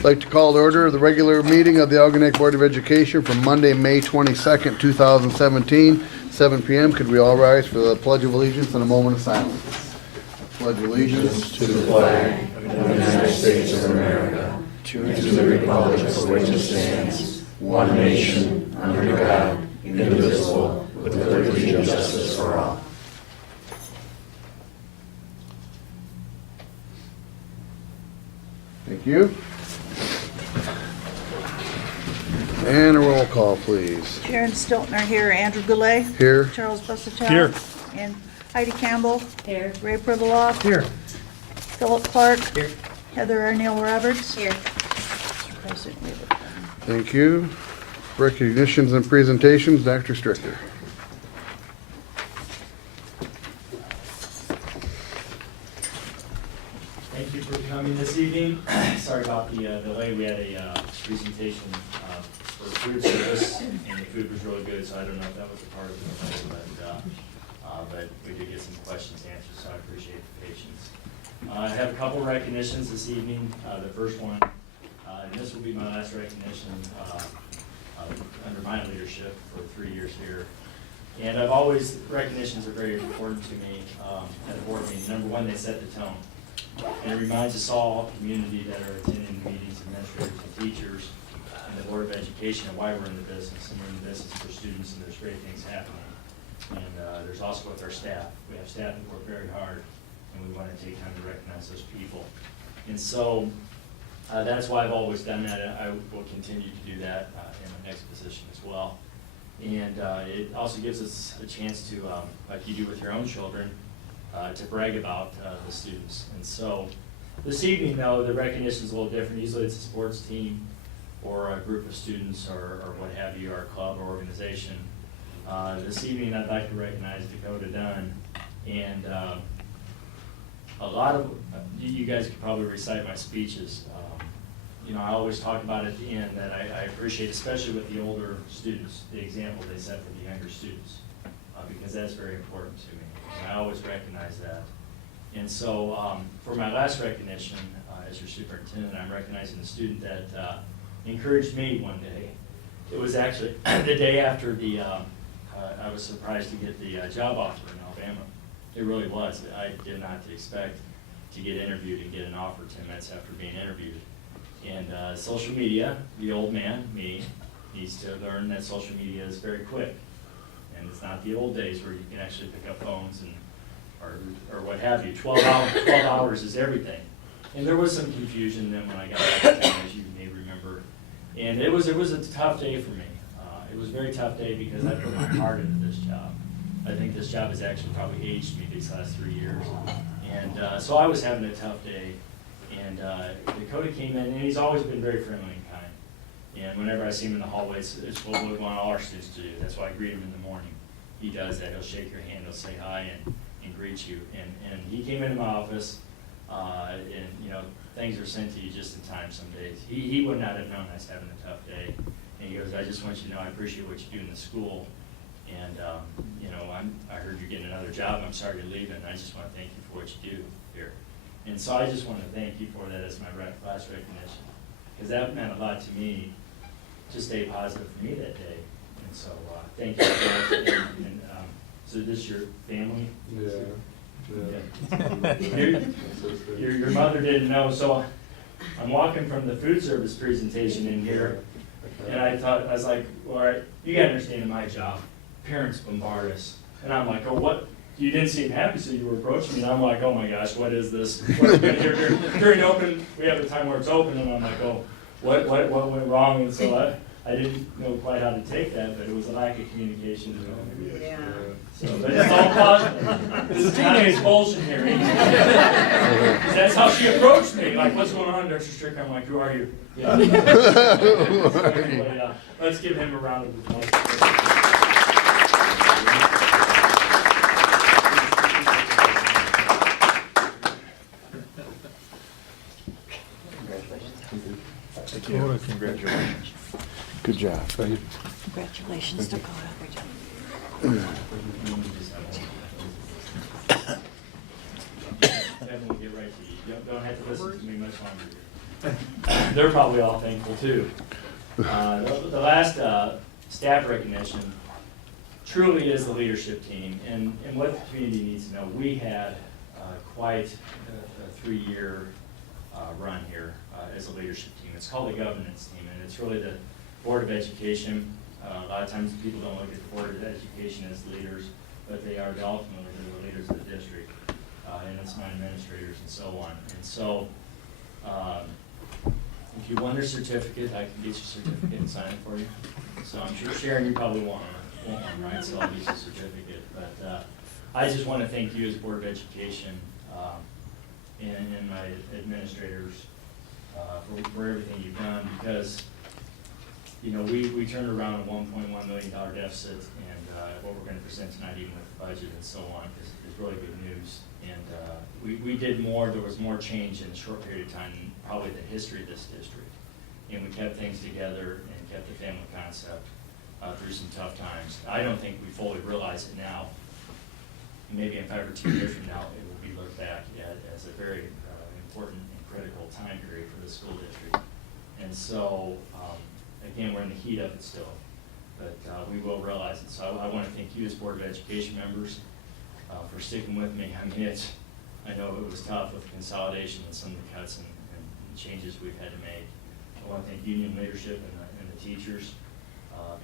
I'd like to call to order the regular meeting of the Algonac Board of Education for Monday, May 22nd, 2017, 7 p.m. Could we all rise for the Pledge of Allegiance and a moment of silence? Pledge allegiance to the flag of the United States of America, to the republic for which it stands, one nation, under God, indivisible, with liberty and justice for all. Thank you. And a roll call, please. Sharon Stiltner here, Andrew Goulet. Here. Charles Busuttil. Here. And Heidi Campbell. Here. Ray Pribiloff. Here. Philip Clark. Here. Heather Arneal Roberts. Here. Mr. President, we have it. Thank you. Recognitions and presentations, Dr. Stricker. Thank you for coming this evening. Sorry about the delay. We had a presentation for food service, and the food was really good, so I don't know if that was a part of the delay, but we did get some questions answered, so I appreciate the patience. I have a couple recognitions this evening. The first one, and this will be my last recognition under my leadership for 3 years here. And I've always, recognitions are very important to me at a board meeting. Number one, they set the tone. And it reminds us all, community that are attending the meetings, administrators and teachers, and the Board of Education, of why we're in the business. And we're in the business for students, and there's great things happening. And there's also with our staff. We have staff that work very hard, and we want to take time to recognize those people. And so that's why I've always done that, and I will continue to do that in my next position as well. And it also gives us a chance to, like you do with your own children, to brag about the students. And so this evening, though, the recognition is a little different. Usually it's a sports team or a group of students or what have you, or a club or organization. This evening I'd like to recognize Dakota Dunn. And a lot of, you guys could probably recite my speeches. You know, I always talk about at the end that I appreciate, especially with the older students, the example they set for the younger students, because that's very important to me. And I always recognize that. And so for my last recognition as your superintendent, I'm recognizing the student that encouraged me one day. It was actually the day after I was surprised to get the job offer in Alabama. It really was. I did not expect to get interviewed and get an offer 10 minutes after being interviewed. And social media, the old man, me, needs to learn that social media is very quick. And it's not the old days where you can actually pick up phones and or what have you. 12 hours is everything. And there was some confusion then when I got back to town, as you may remember. And it was a tough day for me. It was a very tough day because I put my heart into this job. I think this job has actually probably aged me these last 3 years. And so I was having a tough day. And Dakota came in, and he's always been very friendly and kind. And whenever I see him in the hallways, it's what we want all our students to do. That's why I greet him in the morning. He does that. He'll shake your hand, he'll say hi, and greet you. And he came into my office, and you know, things are sent to you just in time some days. He would not have known I was having a tough day. And he goes, I just want you to know I appreciate what you do in the school. And you know, I heard you're getting another job. I'm sorry you're leaving. I just want to thank you for what you do here. And so I just want to thank you for that as my last recognition, because that meant a lot to me to stay positive for me that day. And so thank you for that. And so this your family? Yeah. Your mother didn't know, so I'm walking from the food service presentation in here, and I was like, well, all right, you gotta understand in my job, parents bombard us. And I'm like, oh, what? You didn't seem happy, so you were approaching me, and I'm like, oh my gosh, what is this? What are we gonna hear during open? We have a time where it's open, and I'm like, oh, what went wrong? And so I didn't know quite how to take that, but it was a lack of communication. Yeah. So, but it's all positive. This is not an expulsion hearing. That's how she approached me, like, what's going on, Dr. Stricker? I'm like, who are you? Yeah. So anyway, let's give him a round of applause. Congratulations. Good job. Congratulations, Dakota. Good job. Kevin will get right to you. You don't have to listen to me much longer. they're probably all thankful too. The last staff recognition truly is the leadership team, and what the community needs to know, we had quite a 3-year run here as a leadership team. It's called the governance team, and it's really the Board of Education. A lot of times people don't look at the Board of Education as leaders, but they are ultimately the leaders of the district, and it's my administrators and so on. And so, if you want a certificate, I can get you a certificate and sign it for you. So I'm sure Sharon, you probably want one, right? So I'll get you a certificate. But I just want to thank you as Board of Education and my administrators for everything you've done, because you know, we turned around a $1.1 million deficit, and what we're going to present tonight, even with the budget and so on, is really good news. And we did more, there was more change in a short period of time than probably the history of this district. And we kept things together and kept the family concept through some tough times. I don't think we fully realize it now. Maybe in 5 or 10 years from now, it will be looked back at as a very important and critical time period for the school district. And so, again, we're in the heat of it still, but we will realize it. So I want to thank you as Board of Education members for sticking with me. I mean, I know it was tough with consolidation and some of the cuts and changes we've had to make. I want to thank union leadership and the teachers,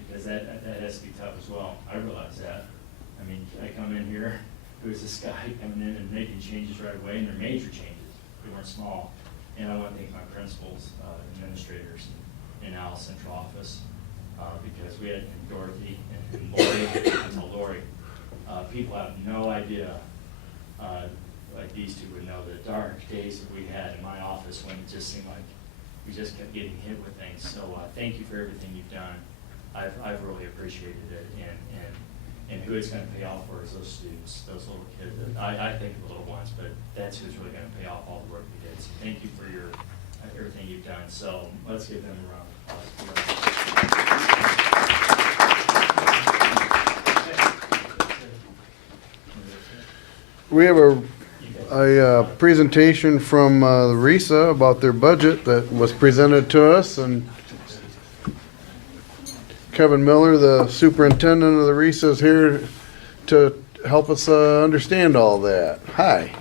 because that has to be tough as well. I realize that. I mean, I come in here, who's this guy coming in and making changes right away, and they're major changes. They weren't small. And I want to thank my principals, administrators, in Al's central office, because we had Dorothy and Lori. People have no idea, like these two would know, the dark days that we had in my office when it just seemed like we just kept getting hit with things. So thank you for everything you've done. I've really appreciated it, and who it's going to pay off for is those students, those little kids. I think of the little ones, but that's who's really going to pay off all the work we did. So thank you for your everything you've done. So let's give them a round of applause. We have a presentation from the RISA about their budget that was presented to us, and Kevin Miller, the superintendent of the RISA, is here to help us understand all that. Hi.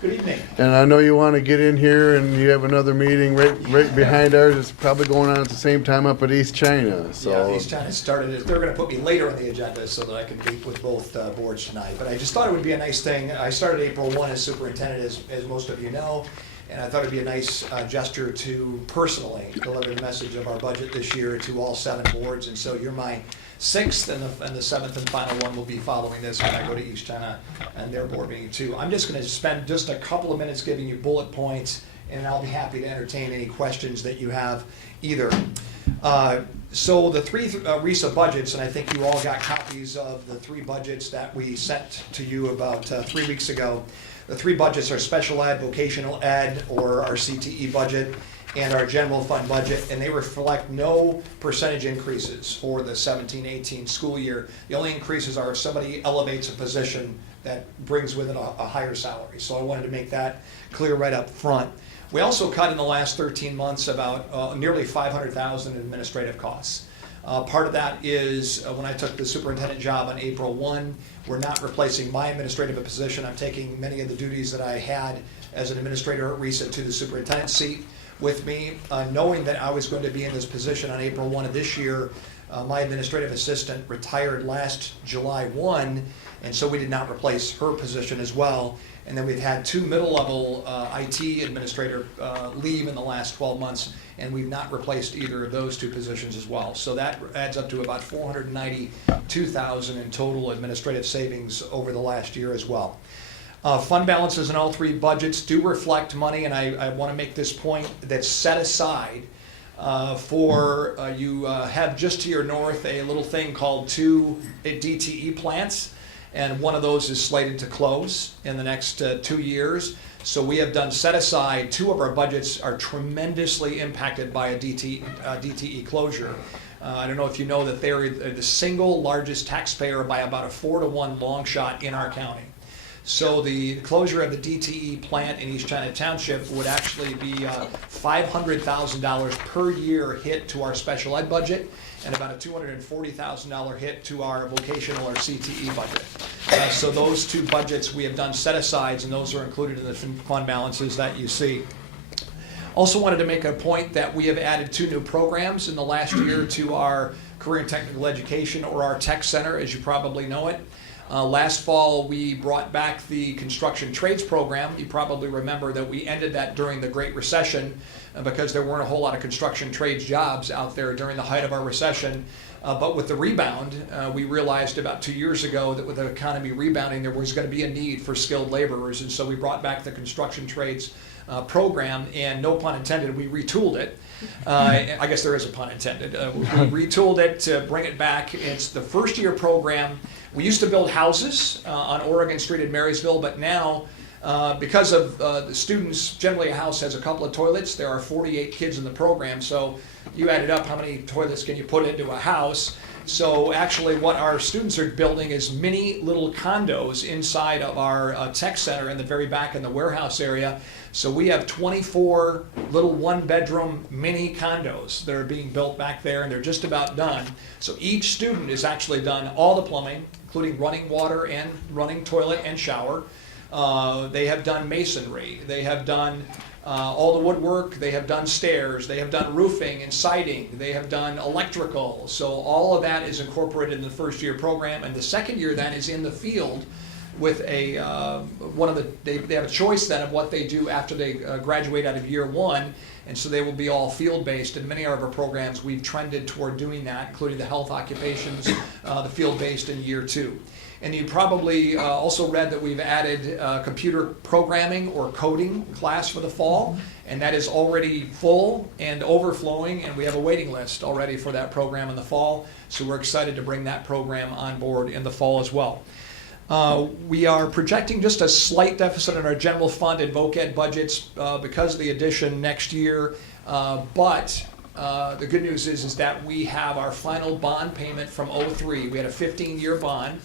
Good evening. And I know you want to get in here, and you have another meeting right behind ours. It's probably going on at the same time up at East China. So Yeah, East China started it. They're going to put me later on the agenda so that I can meet with both boards tonight. But I just thought it would be a nice thing. I started April 1 as superintendent, as most of you know, and I thought it'd be a nice gesture to personally deliver the message of our budget this year to all 7 boards. And so you're my 6th, and the 7th and final one will be following this when I go to East China and their board meeting too. I'm just going to spend just a couple of minutes giving you bullet points, and I'll be happy to entertain any questions that you have either. So the 3 RISA budgets, and I think you all got copies of the 3 budgets that we sent to you about 3 weeks ago. The 3 budgets are special ed, vocational ed, or our CTE budget, and our general fund budget, and they reflect no percentage increases for the 17-18 school year. The only increases are if somebody elevates a position that brings with it a higher salary. So I wanted to make that clear right up front. We also cut in the last 13 months about nearly $500,000 in administrative costs. Part of that is when I took the superintendent job on April 1, we're not replacing my administrative position. I'm taking many of the duties that I had as an administrator at RISA to the superintendent seat with me, knowing that I was going to be in this position on April 1 of this year. My administrative assistant retired last July 1, and so we did not replace her position as well. And then we've had 2 middle-level IT administrator leave in the last 12 months, and we've not replaced either of those 2 positions as well. So that adds up to about $492,000 in total administrative savings over the last year as well. Fund balances in all 3 budgets do reflect money, and I want to make this point, that's set aside for you have just to your north a little thing called 2 DTE plants, and one of those is slated to close in the next 2 years. So we have done set aside, 2 of our budgets are tremendously impacted by a DTE closure. I don't know if you know that they're the single largest taxpayer by about a 4-to-1 long shot in our county. So the closure of the DTE plant in East China Township would actually be $500,000 per year hit to our special ed budget, and about a $240,000 hit to our vocational or CTE budget. So those two budgets we have done set-asides, and those are included in the fund balances that you see. Also wanted to make a point that we have added 2 new programs in the last year to our Career and Technical Education, or our Tech Center, as you probably know it. Last fall, we brought back the construction trades program. You probably remember that we ended that during the Great Recession because there weren't a whole lot of construction trades jobs out there during the height of our recession. But with the rebound, we realized about 2 years ago that with the economy rebounding, there was going to be a need for skilled laborers. And so we brought back the construction trades program, and no pun intended, we retooled it. I guess there is a pun intended. We retooled it to bring it back. It's the first year program. We used to build houses on Oregon Street in Marysville, but now because of the students, generally a house has a couple of toilets. There are 48 kids in the program, so you added up how many toilets can you put into a house. So actually what our students are building is mini little condos inside of our tech center in the very back in the warehouse area. So we have 24 little 1-bedroom mini condos that are being built back there, and they're just about done. So each student has actually done all the plumbing, including running water and running toilet and shower. They have done masonry. They have done all the woodwork. They have done stairs. They have done roofing and siding. They have done electrical. So all of that is incorporated in the first year program, and the second year then is in the field with a they have a choice then of what they do after they graduate out of year 1, and so they will be all field-based. And many of our programs we've trended toward doing that, including the health occupations, the field-based in year 2. And you probably also read that we've added computer programming or coding class for the fall, and that is already full and overflowing, and we have a waiting list already for that program in the fall. So we're excited to bring that program on board in the fall as well. We are projecting just a slight deficit in our general fund and voc ed budgets because of the addition next year, but the good news is that we have our final bond payment from '03. We had a 15-year bond,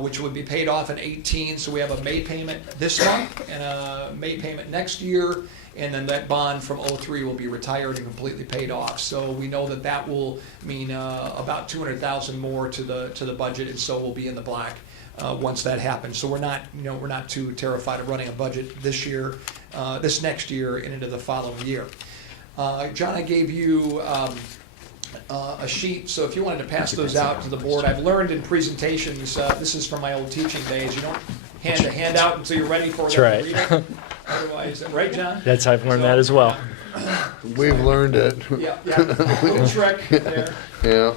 which would be paid off in 18, so we have a May payment this month and a May payment next year, and then that bond from '03 will be retired and completely paid off. So we know that that will mean about $200,000 more to the budget, and so we'll be in the black once that happens. So we're not too terrified of running a budget this year, this next year, and into the following year. John, I gave you a sheet, so if you wanted to pass those out to the board. I've learned in presentations, this is from my old teaching days, you don't hand a handout until you're ready for them to read it. Otherwise, right, John? That's I've learned that as well. We've learned it. Yeah, little trick there. Yeah.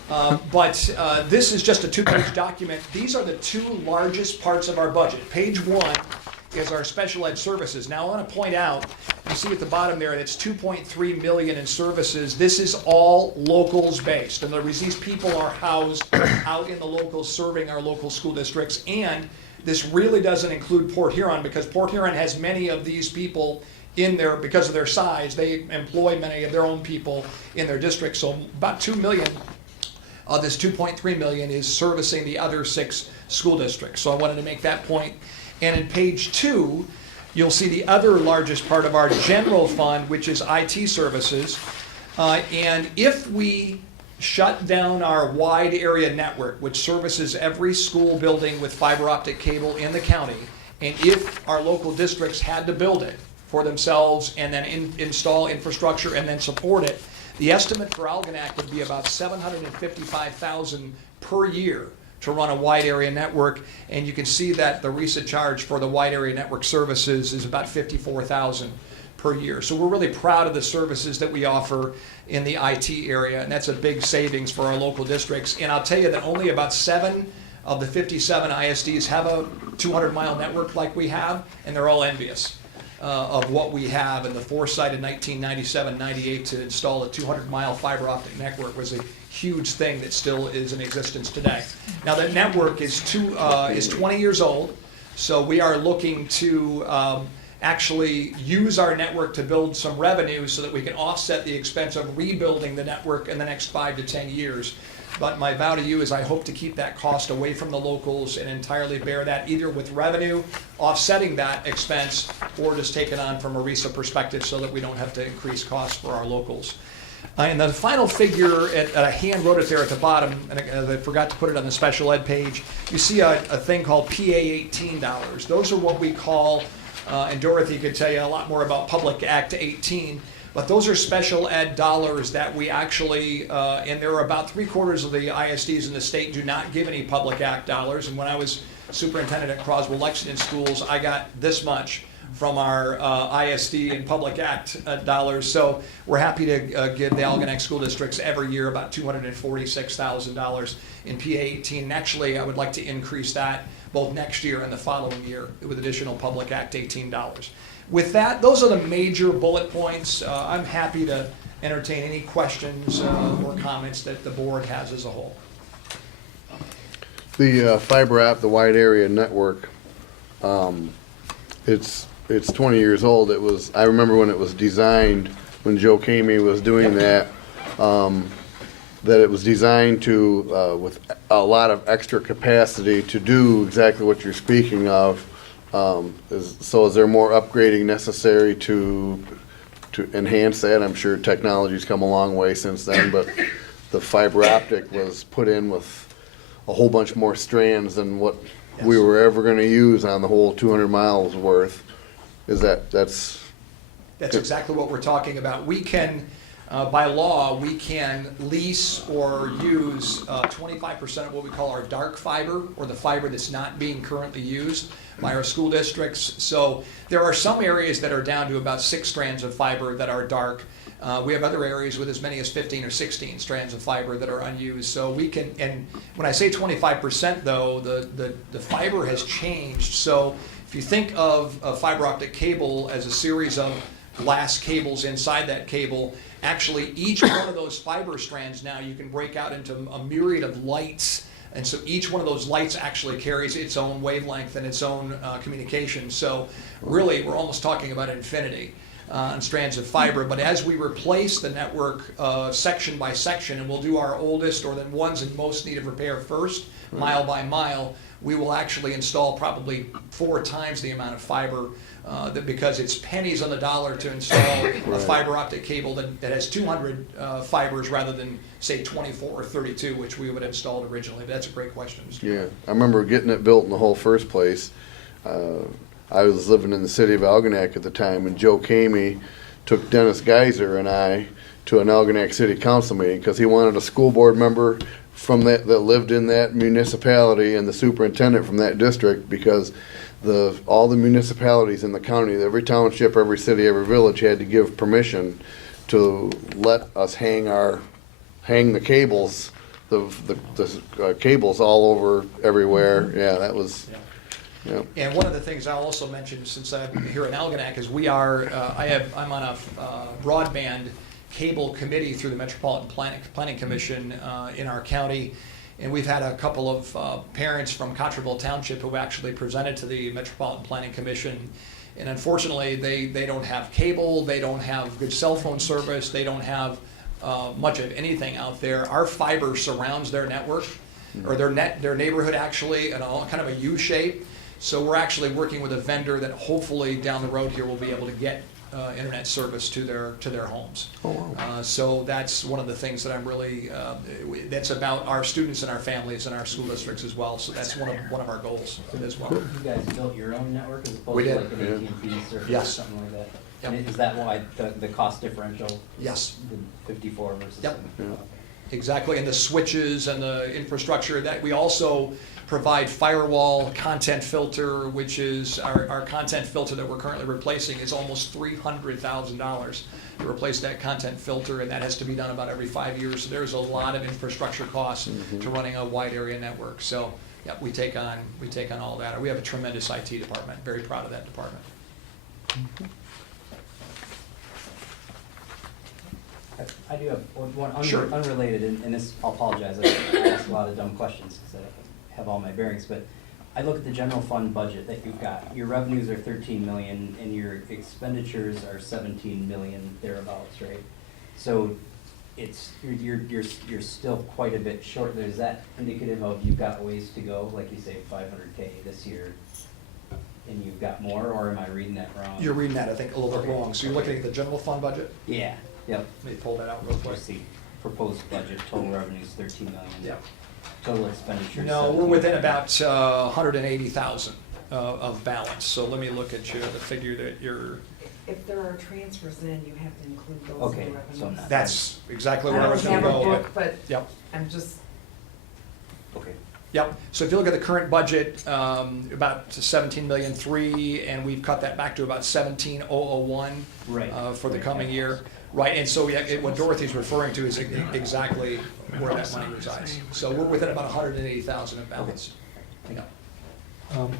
But this is just a 2-page document. These are the 2 largest parts of our budget. Page 1 is our special ed services. Now I want to point out, you see at the bottom there, it's $2.3 million in services. This is all locals based. In other words, these people are housed out in the locals serving our local school districts. And this really doesn't include Port Huron, because Port Huron has many of these people in there because of their size. They employ many of their own people in their district. So about $2 million of this $2.3 million is servicing the other 6 school districts. So I wanted to make that point. And in page 2, you'll see the other largest part of our general fund, which is IT services. And if we shut down our wide area network, which services every school building with fiber optic cable in the county, and if our local districts had to build it for themselves and then install infrastructure and then support it, the estimate for Algonac would be about $755,000 per year to run a wide area network. And you can see that the recent charge for the wide area network services is about $54,000 per year. So we're really proud of the services that we offer in the IT area, and that's a big savings for our local districts. And I'll tell you that only about 7 of the 57 ISDs have a 200-mile network like we have, and they're all envious of what we have. And the foresight in 1997-98 to install a 200-mile fiber optic network was a huge thing that still is in existence today. Now that network is 20 years old, so we are looking to actually use our network to build some revenue so that we can offset the expense of rebuilding the network in the next 5 to 10 years. But my vow to you is I hope to keep that cost away from the locals and entirely bear that either with revenue offsetting that expense or just take it on from a RESA perspective so that we don't have to increase costs for our locals. And the final figure, I hand wrote it there at the bottom, and I forgot to put it on the special ed page. You see a thing called PA $18. Those are what we call, and Dorothy could tell you a lot more about Public Act 18, but those are special ed dollars that we actually, and there are about 3/4 of the ISDs in the state do not give any Public Act dollars. And when I was superintendent at Croswell Lexington Schools, I got this much from our ISD and Public Act dollars. So we're happy to give the Algonac school districts every year about $246,000 in PA 18. And actually, I would like to increase that both next year and the following year with additional Public Act 18 dollars. With that, those are the major bullet points. I'm happy to entertain any questions or comments that the board has as a whole. The fiber app, the wide area network, it's 20 years old. I remember when it was designed, when Joe Kamey was doing that it was designed to, with a lot of extra capacity to do exactly what you're speaking of. So is there more upgrading necessary to enhance that? I'm sure technology's come a long way since then, but the fiber optic was put in with a whole bunch more strands than what we were ever going to use on the whole 200 miles worth. That's exactly what we're talking about. We can, by law, we can lease or use 25% of what we call our dark fiber, or the fiber that's not being currently used by our school districts. So there are some areas that are down to about 6 strands of fiber that are dark. We have other areas with as many as 15 or 16 strands of fiber that are unused. So we can, and when I say 25% though, the fiber has changed. So if you think of a fiber optic cable as a series of glass cables inside that cable, actually each one of those fiber strands now you can break out into a myriad of lights. And so each one of those lights actually carries its own wavelength and its own communication. So really, we're almost talking about infinity on strands of fiber. But as we replace the network section by section, and we'll do our oldest or the ones in most need of repair first, mile by mile, we will actually install probably 4 times the amount of fiber because it's pennies on the dollar to install a fiber optic cable that has 200 fibers rather than, say, 24 or 32, which we would have installed originally. But that's a great question, Mr. Yeah, I remember getting it built in the whole first place. I was living in the city of Algonac at the time, and Joe Kamey took Dennis Geiser and I to an Algonac City Council meeting because he wanted a school board member from that lived in that municipality and the superintendent from that district, because all the municipalities in the county, every township, every city, every village had to give permission to let us hang the cables, the cables all over everywhere. Yeah, that was. Yeah. Yeah. And one of the things I'll also mention, since I'm here in Algonac, is we are, I'm on a broadband cable committee through the Metropolitan Planning Commission in our county, and we've had a couple of parents from Cotterville Township who actually presented to the Metropolitan Planning Commission, and unfortunately they don't have cable, they don't have good cell phone service, they don't have much of anything out there. Our fiber surrounds their network, or their neighborhood actually, in all kind of a U shape. So we're actually working with a vendor that hopefully down the road here will be able to get internet service to their homes. Oh, wow. So that's one of the things that I'm really, that's about our students and our families and our school districts as well. So that's one of our goals as well. You guys built your own network as opposed We to did. like an AT&T service or Yes. something like that? Yep. And is that why the cost differential? Yes. The 54 versus? Yep. 7? Exactly, and the switches and the infrastructure that we also provide firewall content filter, which is our content filter that we're currently replacing is almost $300,000 to replace that content filter, and that has to be done about every 5 years. So there's a lot of infrastructure costs to running a wide area network. So yeah, we take on all that. We have a tremendous IT department. Very proud of that department. I do have one Sure. unrelated, and this, I'll apologize, I ask a lot of dumb questions because I have all my bearings, but I look at the general fund budget that you've got, your revenues are 13 million and your expenditures are 17 million thereabouts, right? So it's, you're still quite a bit short there. Is that indicative of you've got ways to go, like you say, 500K this year? And you've got more, or am I reading that wrong? You're reading that, I think, a little bit Okay. wrong. So you're looking at the general fund budget? Yeah, yep. Let me pull that out real quick. What's the proposed budget, total revenues 13 million? Yep. Total expenditures? No, we're 17 within million. about 180,000 of balance. So let me look at the figure that you're, If there are transfers in, you have to include those Okay, in the revenues. so not- that's exactly I where I don't was gonna have a go. book, but Yep. I'm just, Okay. Yep, so if you look at the current budget, about 17,300,000, and we've cut that back to about 17,001 Right. for the coming year. Right, and so what Dorothy's referring to is exactly where that money resides. So we're within about 180,000 of balance. Okay.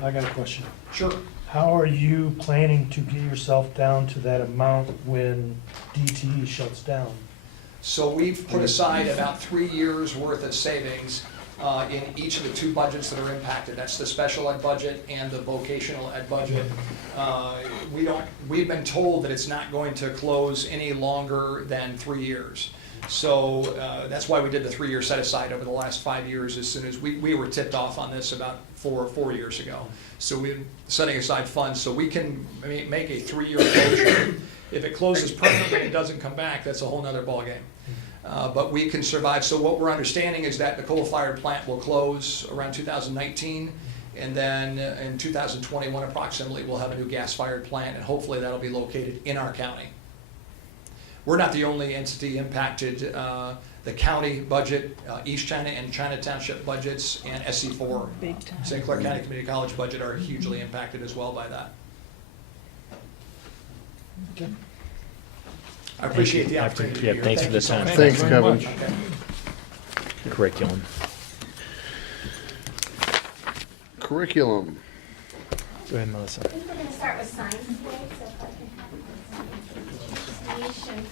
I got a question. Sure. How are you planning to get yourself down to that amount when DTE shuts down? So we've put aside about 3 years' worth of savings in each of the 2 budgets that are impacted. That's the special ed budget and the vocational ed budget. We've been told that it's not going to close any longer than 3 years. So that's why we did the 3-year set aside over the last 5 years as soon as we were tipped off on this about 4 years ago. So we're setting aside funds so we can make a 3-year closure. If it closes permanently and doesn't come back, that's a whole nother ballgame. But we can survive. So what we're understanding is that the coal-fired plant will close around 2019, and then in 2021 approximately, we'll have a new gas-fired plant, and hopefully that'll be located in our county. We're not the only entity impacted. The county budget, East China and China Township budgets, and SC4, Big time. St. Clair County Community College budget are hugely impacted as well by that. I appreciate the opportunity to be Yeah, here. thanks Thank for you the so time. much. Thanks, Thank you very Kevin. much. Okay. Curriculum. Curriculum. Go ahead, Melissa. I think we're gonna start with science today, so if I can have some information.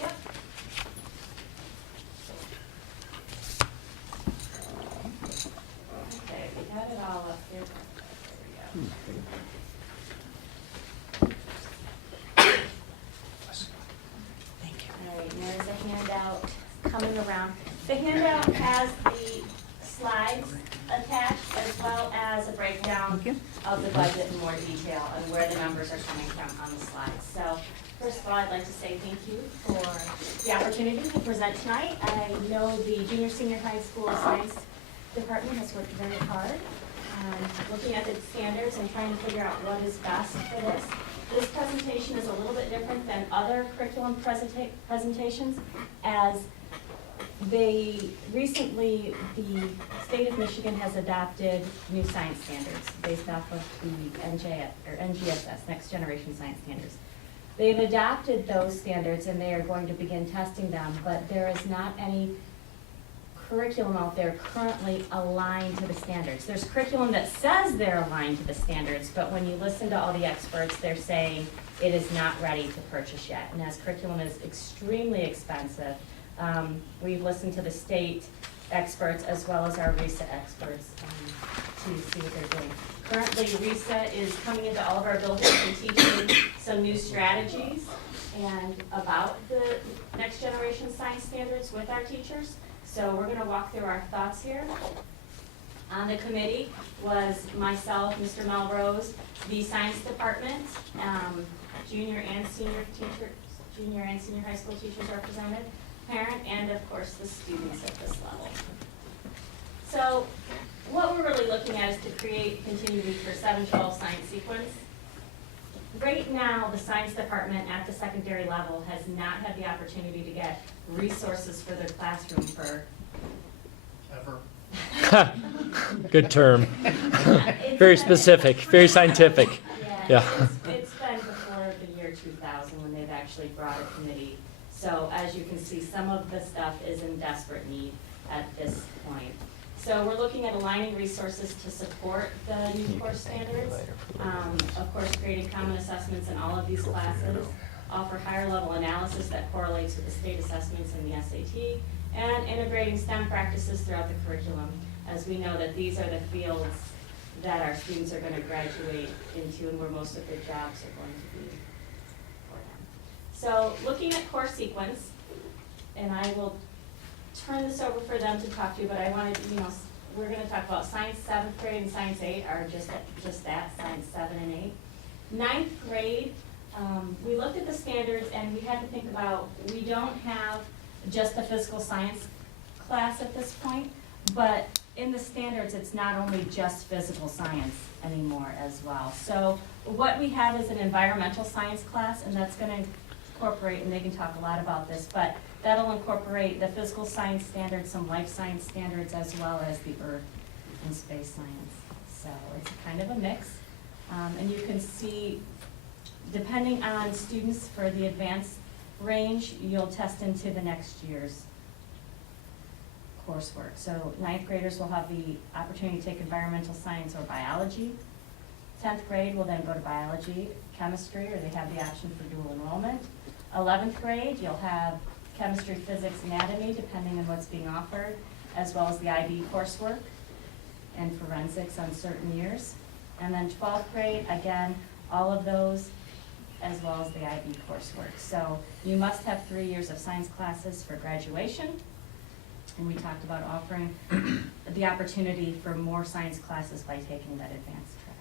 Yep. Okay, we got it all up there. There we go. Thank you. All right, and there's a handout coming around. The handout has the slides attached as well as a breakdown Thank you. of the budget in more detail and where the numbers are coming from on the slides. So first of all, I'd like to say thank you for the opportunity to present tonight. I know the junior, senior high school science department has worked very hard on looking at the standards and trying to figure out what is best for this. This presentation is a little bit different than other curriculum presentations, as they recently, the state of Michigan has adopted new science standards based off of the NGSS, Next Generation Science Standards. They've adopted those standards and they are going to begin testing them, but there is not any curriculum out there currently aligned to the standards. There's curriculum that says they're aligned to the standards, but when you listen to all the experts, they're saying it is not ready to purchase yet. And as curriculum is extremely expensive, we've listened to the state experts as well as our RESA experts to see what they're doing. Currently, RESA is coming into all of our buildings and teaching some new strategies and about the next generation science standards with our teachers. So we're going to walk through our thoughts here. On the committee was myself, Mr. Melrose, the science department, junior and senior high school teachers represented, parent, and of course the students at this level. So what we're really looking at is to create continuity for 712 science sequence. Right now, the science department at the secondary level has not had the opportunity to get resources for their classroom for ever. Good term. It's Very been- specific, very scientific. Yeah. It's been before the year 2000 when they've actually brought a committee. So as you can see, some of the stuff is in desperate need at this point. So we're looking at aligning resources to support the new course standards. Of course, creating common assessments in all of these classes. offer higher level analysis that correlates with the state assessments and the SAT, and integrating STEM practices throughout the curriculum, as we know that these are the fields that our students are going to graduate into and where most of the jobs are going to be for them. So looking at course sequence, and I will turn this over for them to talk to you, but I wanted, we're going to talk about Science 7th grade and Science 8 are just that, Science 7 and 8. 9th grade, we looked at the standards and we had to think about, we don't have just a physical science class at this point, but in the standards, it's not only just physical science anymore as well. So what we have is an environmental science class, and that's going to incorporate, and they can talk a lot about this, but that'll incorporate the physical science standards, some life science standards, as well as the earth and space science. So it's kind of a mix. And you can see, depending on students for the advanced range, you'll test into the next year's coursework. So 9th graders will have the opportunity to take environmental science or biology. 10th grade will then go to biology, chemistry, or they have the option for dual enrollment. 11th grade, you'll have chemistry, physics, anatomy, depending on what's being offered, as well as the IB coursework and forensics on certain years. And then 12th grade, again, all of those, as well as the IB coursework. So you must have 3 years of science classes for graduation. And we talked about offering the opportunity for more science classes by taking that advanced track.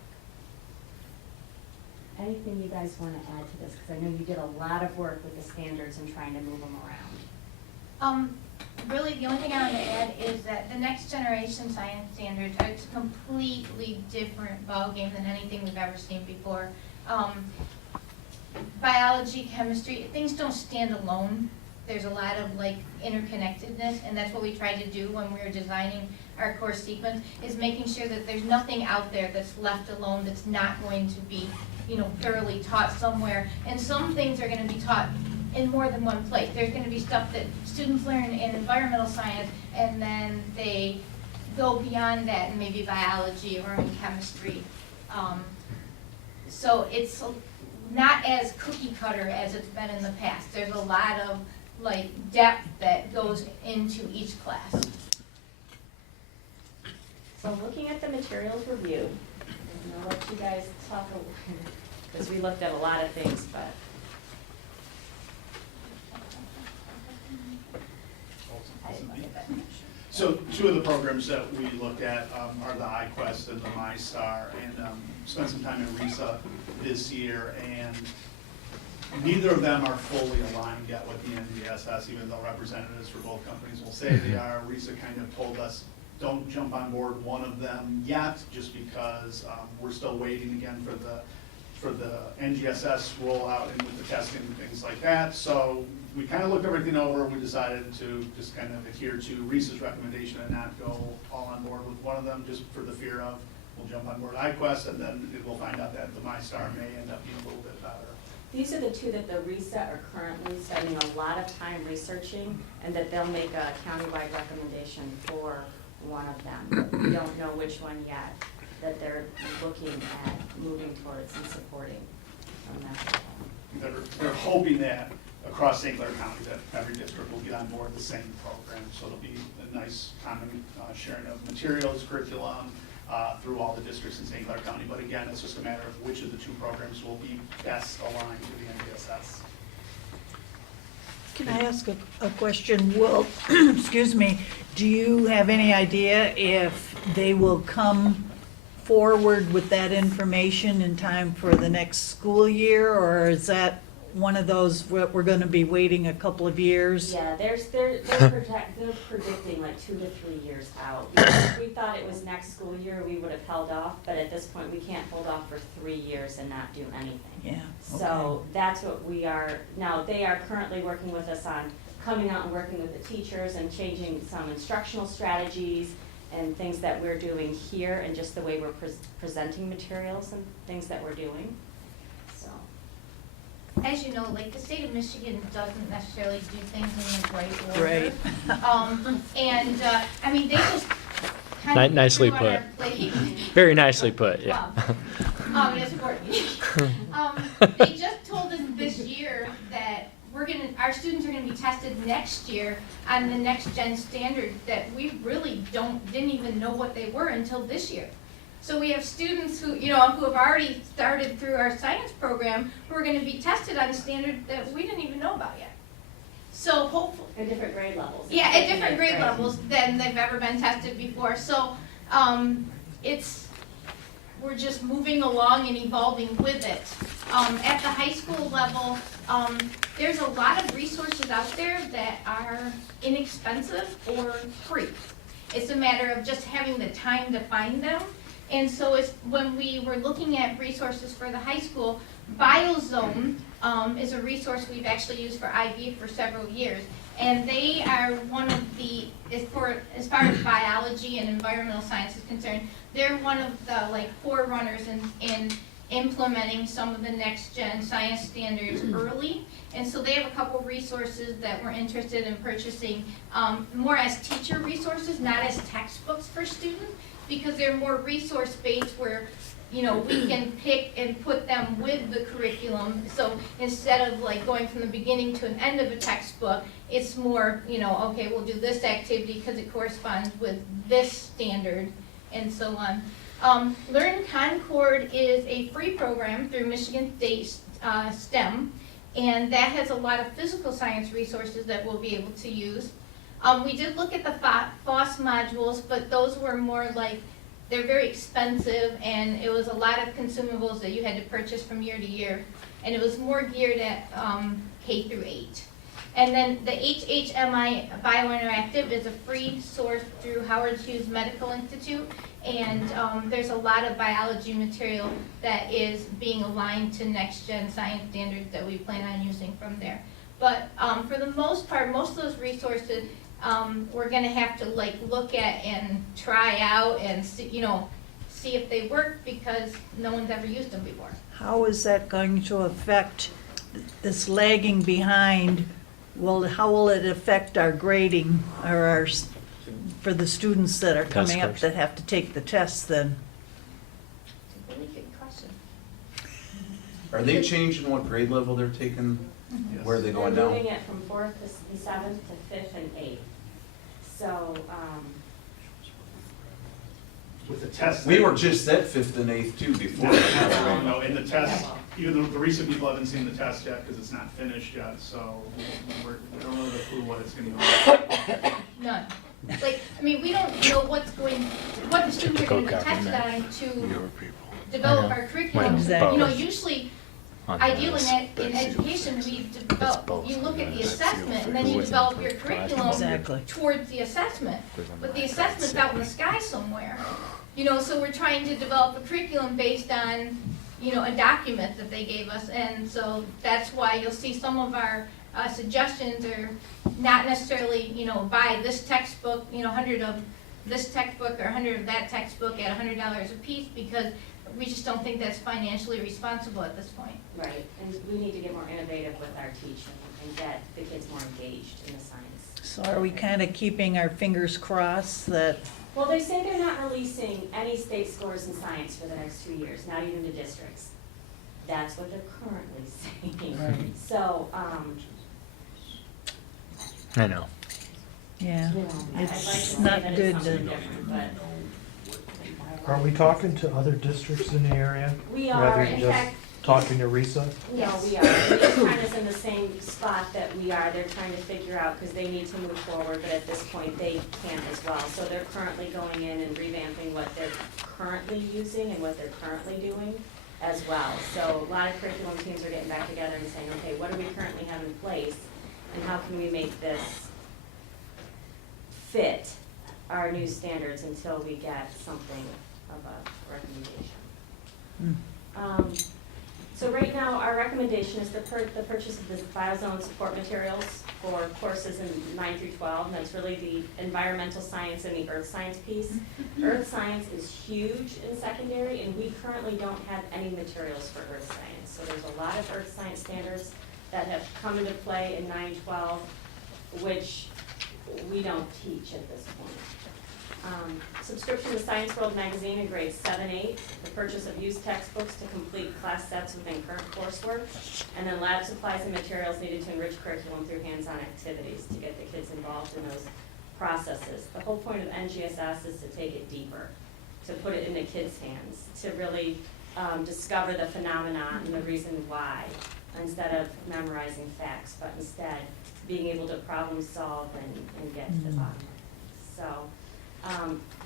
Anything you guys want to add to this? Because I know you did a lot of work with the standards and trying to move them around. Really, the only thing I want to add is that the next generation science standards are a completely different ballgame than anything we've ever seen before. Biology, chemistry, things don't stand alone. There's a lot of interconnectedness, and that's what we tried to do when we were designing our course sequence, is making sure that there's nothing out there that's left alone that's not going to be, thoroughly taught somewhere. And some things are going to be taught in more than one place. There's going to be stuff that students learn in environmental science, and then they go beyond that in maybe biology or in chemistry. So it's not as cookie cutter as it's been in the past. There's a lot of depth that goes into each class. So looking at the materials review, and I'll let you guys talk a little, because we looked at a lot of things, but. So 2 of the programs that we looked at are the iQuest and the MyStar, and spent some time in RISA this year, and neither of them are fully aligned yet with the NGSS, even though representatives for both companies will say they are. RISA kind of told us, don't jump on board one of them yet, just because we're still waiting again for the NGSS rollout and with the testing and things like that. So we kind of looked everything over. We decided to just kind of adhere to RISA's recommendation and not go all on board with one of them, just for the fear of we'll jump on board iQuest, and then we'll find out that the MyStar may end up being a little bit better. These are the 2 that the RISA are currently spending a lot of time researching, and that they'll make a countywide recommendation for one of them. But we don't know which one yet that they're looking at moving towards and supporting from that. They're hoping that across St. Clair County that every district will get on board the same program. So it'll be a nice common sharing of materials, curriculum, through all the districts in St. Clair County. But again, it's just a matter of which of the 2 programs will be best aligned to the NGSS. Can I ask a question? Well, excuse me, do you have any idea if they will come forward with that information in time for the next school year, or is that one of those we're going to be waiting a couple of years? Yeah, they're predicting 2 to 3 years out. If we thought it was next school year, we would have held off, but at this point, we can't hold off for 3 years and not do anything. Yeah. Okay. So that's what we are, now they are currently working with us on coming out and working with the teachers and changing some instructional strategies and things that we're doing here and just the way we're presenting materials and things that we're doing. So. As you know, the state of Michigan doesn't necessarily do things in the right order. Right. They just kind of Nicely threw on our put. plate. Very nicely put, yeah. Yes, Courtney. They just told us this year that our students are gonna be tested next year on the next gen standard that we really didn't even know what they were until this year. So we have students who have already started through our science program who are gonna be tested on a standard that we didn't even know about yet. So hopefully. At different grade levels. Yeah, at different grade levels than they've ever been tested before. So, we're just moving along and evolving with it. At the high school level, there's a lot of resources out there that are inexpensive or free. It's a matter of just having the time to find them. And so when we were looking at resources for the high school, BioZone is a resource we've actually used for IB for several years. And they are one of the, as far as biology and environmental science is concerned, they're one of the forerunners in implementing some of the next gen science standards early. And so they have a couple resources that we're interested in purchasing, more as teacher resources, not as textbooks for students, because they're more resource-based where we can pick and put them with the curriculum. So instead of going from the beginning to an end of a textbook, it's more, okay, we'll do this activity because it corresponds with this standard and so on. Learn Concord is a free program through Michigan State STEM, and that has a lot of physical science resources that we'll be able to use. We did look at the FOSS modules, but those were more they're very expensive, and it was a lot of consumables that you had to purchase from year to year, and it was more geared at K through 8. And then the HHMI Biointeractive is a free source through Howard Hughes Medical Institute, and there's a lot of biology material that is being aligned to next gen science standards that we plan on using from there. But for the most part, most of those resources we're going to have to look at and try out and see if they work, because no one's ever used them before. How is that going to affect this lagging behind? Well, how will it affect our grading or for the students that are coming up scores. that have to take the tests then? It's a really good question. Are they changing what grade level they're taking? Where are they going They're down? moving it from 4th to 7th to 5th and 8th. So, With the test. We were just at 5th and 8th too before. No, in the test, even though the recent people haven't seen the test yet because it's not finished yet, so we don't really have a clue what it's going to be. None. We don't know what the students are going to be tested on to develop our curriculum. Exactly. Usually, ideally in education, you look at the assessment and then you develop your curriculum Exactly. towards the assessment. But the assessment's out in the sky somewhere. So we're trying to develop a curriculum based on, a document that they gave us. And so that's why you'll see some of our suggestions are not necessarily, buy this textbook, 100 of this textbook or 100 of that textbook at $100 a piece, because we just don't think that's financially responsible at this point. right, and we need to get more innovative with our teaching and get the kids more engaged in the science. So are we kind of keeping our fingers crossed that, Well, they say they're not releasing any state scores in science for the next 2 years, not even the districts. That's what they're currently saying. Right. So, I know. yeah, you know, I'd like to it's say not that good it's to, something different, but. Are we talking to other districts in the area? We are, Rather in than just fact, talking to RISA? no, we are. They're kind of in the same spot that we are. They're trying to figure out, because they need to move forward, but at this point, they can't as well. So they're currently going in and revamping what they're currently using and what they're currently doing as well. So a lot of curriculum teams are getting back together and saying, okay, what do we currently have in place? And how can we make this fit our new standards until we get something of a recommendation? So right now, our recommendation is the purchase of the BioZone support materials for courses in 9 through 12, and that's really the environmental science and the earth science piece. Earth science is huge in secondary, and we currently don't have any materials for earth science. So there's a lot of earth science standards that have come into play in 9-12, which we don't teach at this point. Subscription to Science World magazine in grades 7, 8, the purchase of used textbooks to complete class sets within current coursework, and then lab supplies and materials needed to enrich curriculum through hands-on activities to get the kids involved in those processes. The whole point of NGSS is to take it deeper, to put it into kids' hands, to really discover the phenomenon and the reason why, instead of memorizing facts, but instead being able to problem solve and get to the bottom. So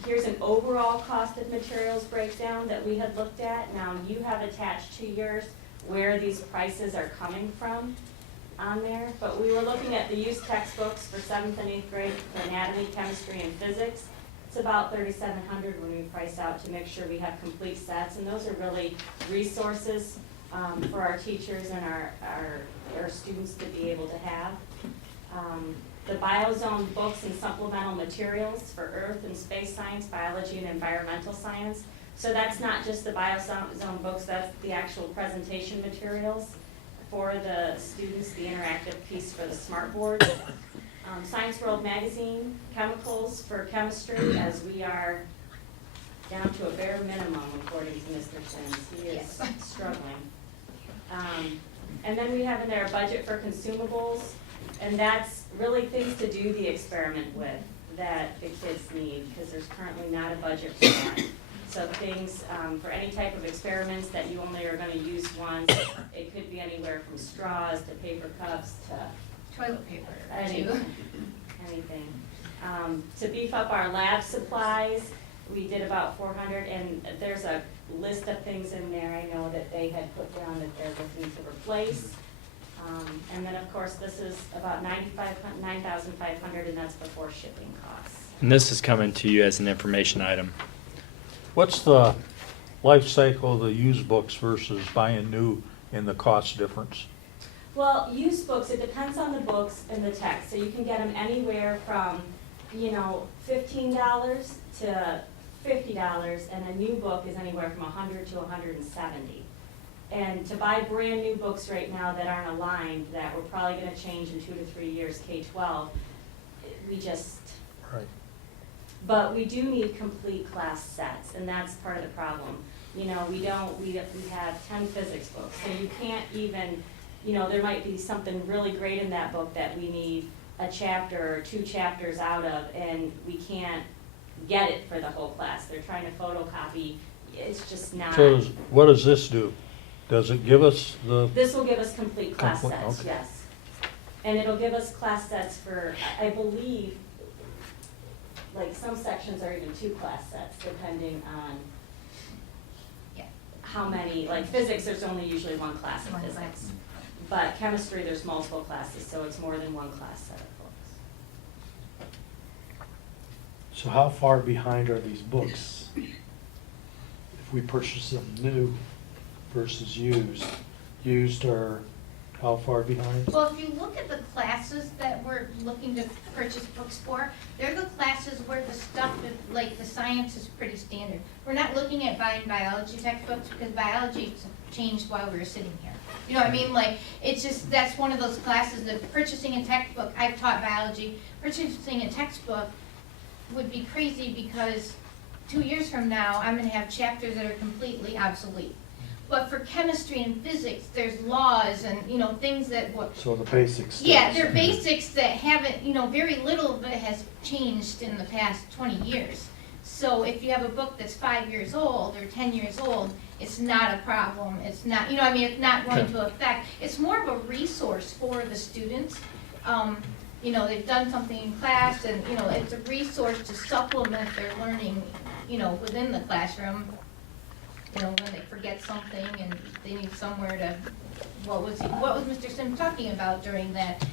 here's an overall cost of materials breakdown that we had looked at. Now you have attached to yours where these prices are coming from on there, but we were looking at the used textbooks for 7th and 8th grade for anatomy, chemistry, and physics. It's about $3,700 when we price out to make sure we have complete sets, and those are really resources for our teachers and our students to be able to have. The BioZone books and supplemental materials for earth and space science, biology, and environmental science. So that's not just the BioZone books, that's the actual presentation materials for the students, the interactive piece for the smart board. Science World magazine, chemicals for chemistry, as we are down to a bare minimum according to Mr. Sims. He is struggling. And then we have in there a budget for consumables, and that's really things to do the experiment with that the kids need, because there's currently not a budget for that. So things for any type of experiments that you only are going to use once. It could be anywhere from straws to paper cups to Toilet paper, anything. To beef up our lab supplies, we did about 400, and there's a list of things in there I know that they had put down that they're looking to replace. And then, of course, this is about $9,500, and that's before shipping costs. And this is coming to you as an information item. What's the life cycle of the used books versus buying new and the cost difference? Well, used books, it depends on the books and the text. So you can get them anywhere from, $15 to $50, and a new book is anywhere from $100 to $170. And to buy brand new books right now that aren't aligned, that we're probably going to change in 2 to 3 years, K-12, we just. Right. But we do need complete class sets, and that's part of the problem. We have 10 physics books, so you can't even, there might be something really great in that book that we need a chapter or 2 chapters out of, and we can't get it for the whole class. They're trying to photocopy. It's just not. So what does this do? Does it give us the? This will give us complete class Complete, sets, okay. yes. And it'll give us class sets for, I believe, like some sections are even 2 class sets, depending on how many, like physics, there's only usually 1 class of physics. But chemistry, there's multiple classes, so it's more than 1 class set of books. So how far behind are these books? If we purchase them new versus used? Used are how far behind? Well, if you look at the classes that we're looking to purchase books for, they're the classes where the stuff, like the science is pretty standard. We're not looking at buying biology textbooks because biology's changed while we were sitting here. You know what I mean? Like, it's just, that's one of those classes that purchasing a textbook, I've taught biology, purchasing a textbook would be crazy because 2 years from now, I'm gonna have chapters that are completely obsolete. But for chemistry and physics, there's laws and, things that So the basics. Yeah, they're basics that haven't, very little of it has changed in the past 20 years. So if you have a book that's 5 years old or 10 years old, it's not a problem. It's not, it's not going to affect. It's more of a resource for the students. They've done something in class and, it's a resource to supplement their learning, within the classroom. When they forget something and they need somewhere to, what was Mr. Sim talking about during that,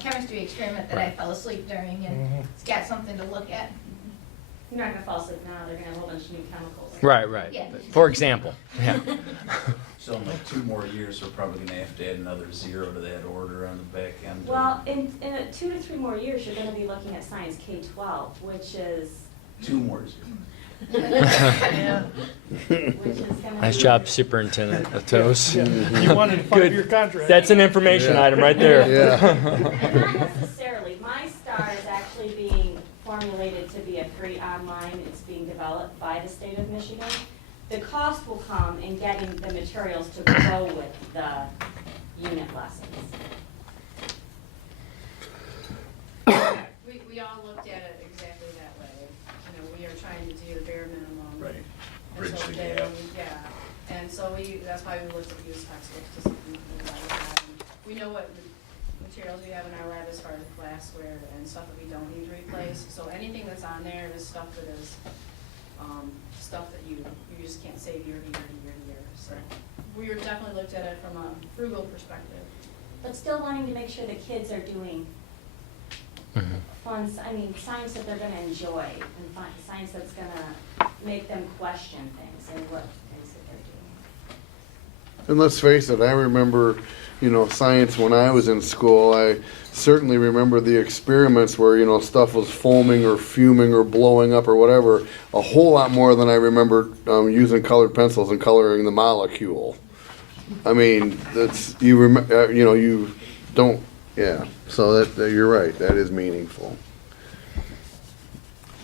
chemistry experiment that I fell asleep during, and it's got something to look at. You're not gonna fall asleep now, they're gonna have a whole bunch of new chemicals. Right. Yeah. For example. Yeah. So in like 2 more years, we're probably gonna have to add another 0 to that order on the back end. Well, in 2 to 3 more years, you're gonna be looking at science K-12, which is. 2 more 0. Yeah. Which is gonna Nice be- job, Superintendent of those. You wanted a 5-year Good. contract. That's an information item right there. Not necessarily. My star is actually being formulated to be a free online state of Michigan. The cost will come in getting the materials to go with the unit lessons. We all looked at it exactly that way. You know, we are trying to do the bare minimum. Right, And bridge so the then, gap. yeah, and so that's why we looked at used textbooks to supplement what we have. And we know what materials we have in our lab as far as glassware and stuff that we don't need to replace. So anything that's on there is stuff that is, stuff that you just can't save year to year to year to year. So we definitely looked at it from a frugal perspective. But still wanting to make sure the kids are doing fun, science that they're gonna enjoy, and science that's gonna make them question things and what things that they're doing. And let's face it, I remember, science when I was in school. I certainly remember the experiments where, stuff was foaming or fuming or blowing up or whatever, a whole lot more than I remember using colored pencils and coloring the molecule. I mean, you don't, yeah, so that you're right, that is meaningful.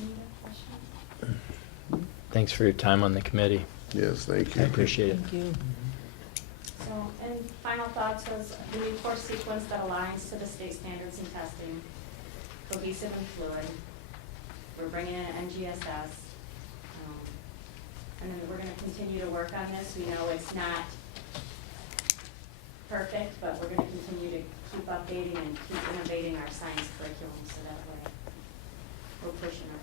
Any other questions? Thanks for your time on the committee. Yes, thank I you. appreciate it. Thank you. So, and final thoughts was the new course sequence that aligns to the state standards in testing, cohesive and fluid. We're bringing in NGSS. And then we're gonna continue to work on this. We know it's not perfect, but we're gonna continue to keep updating and keep innovating our science curriculum so that way we're pushing our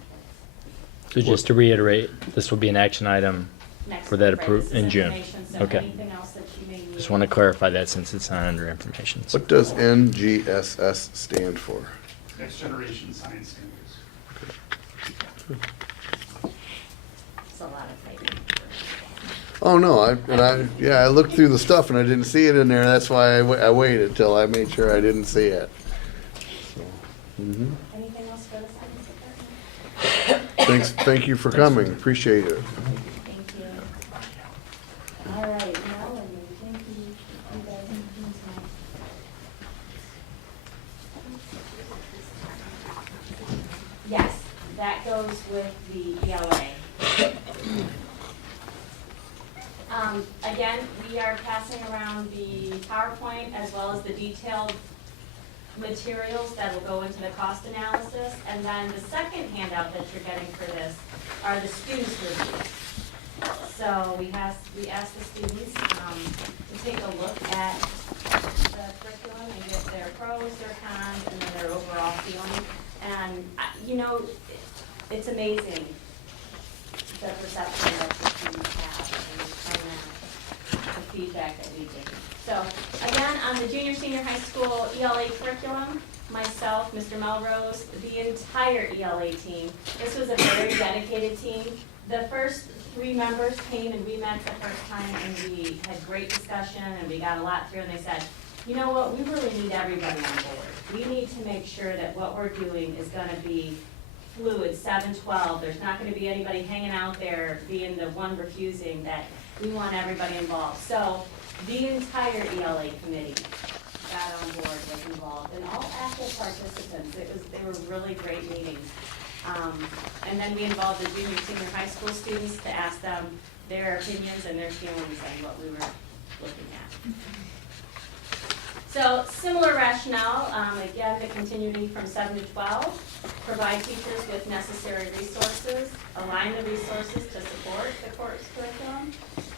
kids. So just to reiterate, this will be an action item Next for that week, right, approved this is in June. information, so Okay. anything else that you may need. Just want to clarify that since it's not under information. So- What does NGSS stand for? Next Generation Science Standards. It's a lot of typing. Oh, no, I looked through the stuff and I didn't see it in there, that's why I waited till I made sure I didn't see it. So, Anything else for the science department? thank you for coming, appreciate it. Thank you. All right, Melanie, thank you. You guys have been tonight. Yes, that goes with the ELA. Again, we are passing around the PowerPoint as well as the detailed materials that will go into the cost analysis. And then the second handout that you're getting for this are the students' reviews. So we asked the students to take a look at the curriculum and get their pros, their cons, and then their overall feeling. And, it's amazing the perception that the students have and the feedback that we get. So, again, on the junior, senior high school ELA curriculum, myself, Mr. Melrose, the entire ELA team, this was a very dedicated team. The first 3 members came and we met the first time and we had great discussion and we got a lot through and they said, you know what, we really need everybody on board. We need to make sure that what we're doing is gonna be fluid, 7/12. There's not gonna be anybody hanging out there being the one refusing, that we want everybody involved. So the entire ELA committee got on board, was involved, and all active participants. They were really great meetings. And then we involved the junior, senior high school students to ask them their opinions and their feelings on what we were looking at. So similar rationale, again, the continuity from 7 to 12, provide teachers with necessary resources, align the resources to support the course curriculum.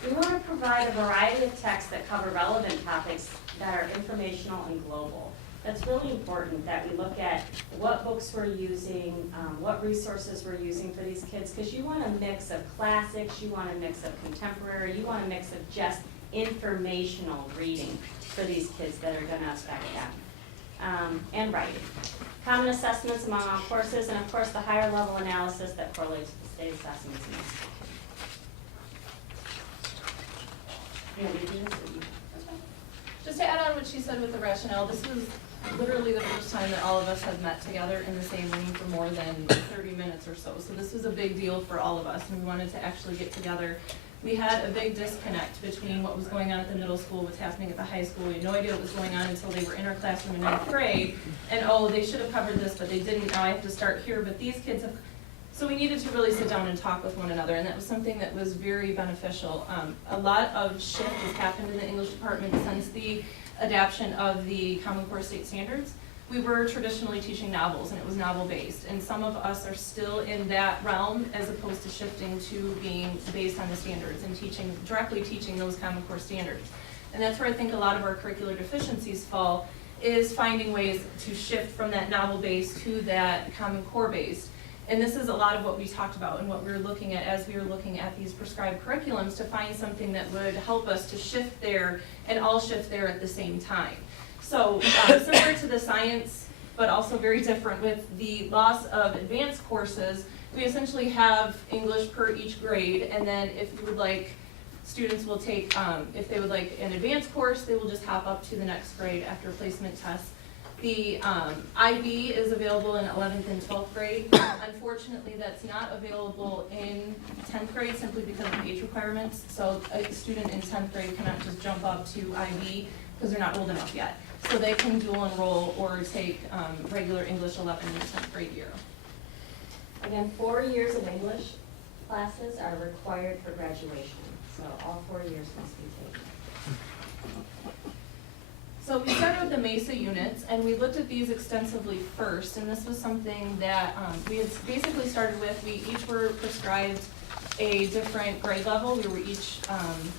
We want to provide a variety of texts that cover relevant topics that are informational and global. That's really important that we look at what books we're using, what resources we're using for these kids, because you want a mix of classics, you want a mix of contemporary, you want a mix of just informational reading for these kids that are going to affect them, and writing. Common assessments among all courses, and of course the higher level analysis that correlates with the state assessments. Just to add on what she said with the rationale, this was literally the first time that all of us have met together in the same room for more than 30 minutes or so. So this was a big deal for all of us, and we wanted to actually get together. We had a big disconnect between what was going on at the middle school, what's happening at the high school. We had no idea what was going on until they were in our classroom in 9th grade. And oh, they should have covered this, but they didn't. Now I have to start here. But these kids have So we needed to really sit down and talk with one another, and that was something that was very beneficial. A lot of shift has happened in the English department since the adoption of the Common Core State Standards. We were traditionally teaching novels, and it was novel-based, and some of us are still in that realm as opposed to shifting to being based on the standards and directly teaching those Common Core standards. And that's where I think a lot of our curricular deficiencies fall, is finding ways to shift from that novel-based to that Common Core-based. And this is a lot of what we talked about and what we were looking at as we were looking at these prescribed curriculums, to find something that would help us to shift there and all shift there at the same time. So similar to the science, but also very different with the loss of advanced courses, we essentially have English per each grade, and then if you would like, students will take, if they would like an advanced course, they will just hop up to the next grade after placement tests. The IB is available in 11th and 12th grade. Unfortunately, that's not available in 10th grade simply because of age requirements. So a student in 10th grade cannot just jump up to IB because they're not old enough yet. So they can dual enroll or take regular English 11th and 10th grade year. Again, 4 years of English classes are required for graduation, so all 4 years must be taken. So we started with the MESA units, and we looked at these extensively first, and this was something that we had basically started with. We each were prescribed a different grade level. We were each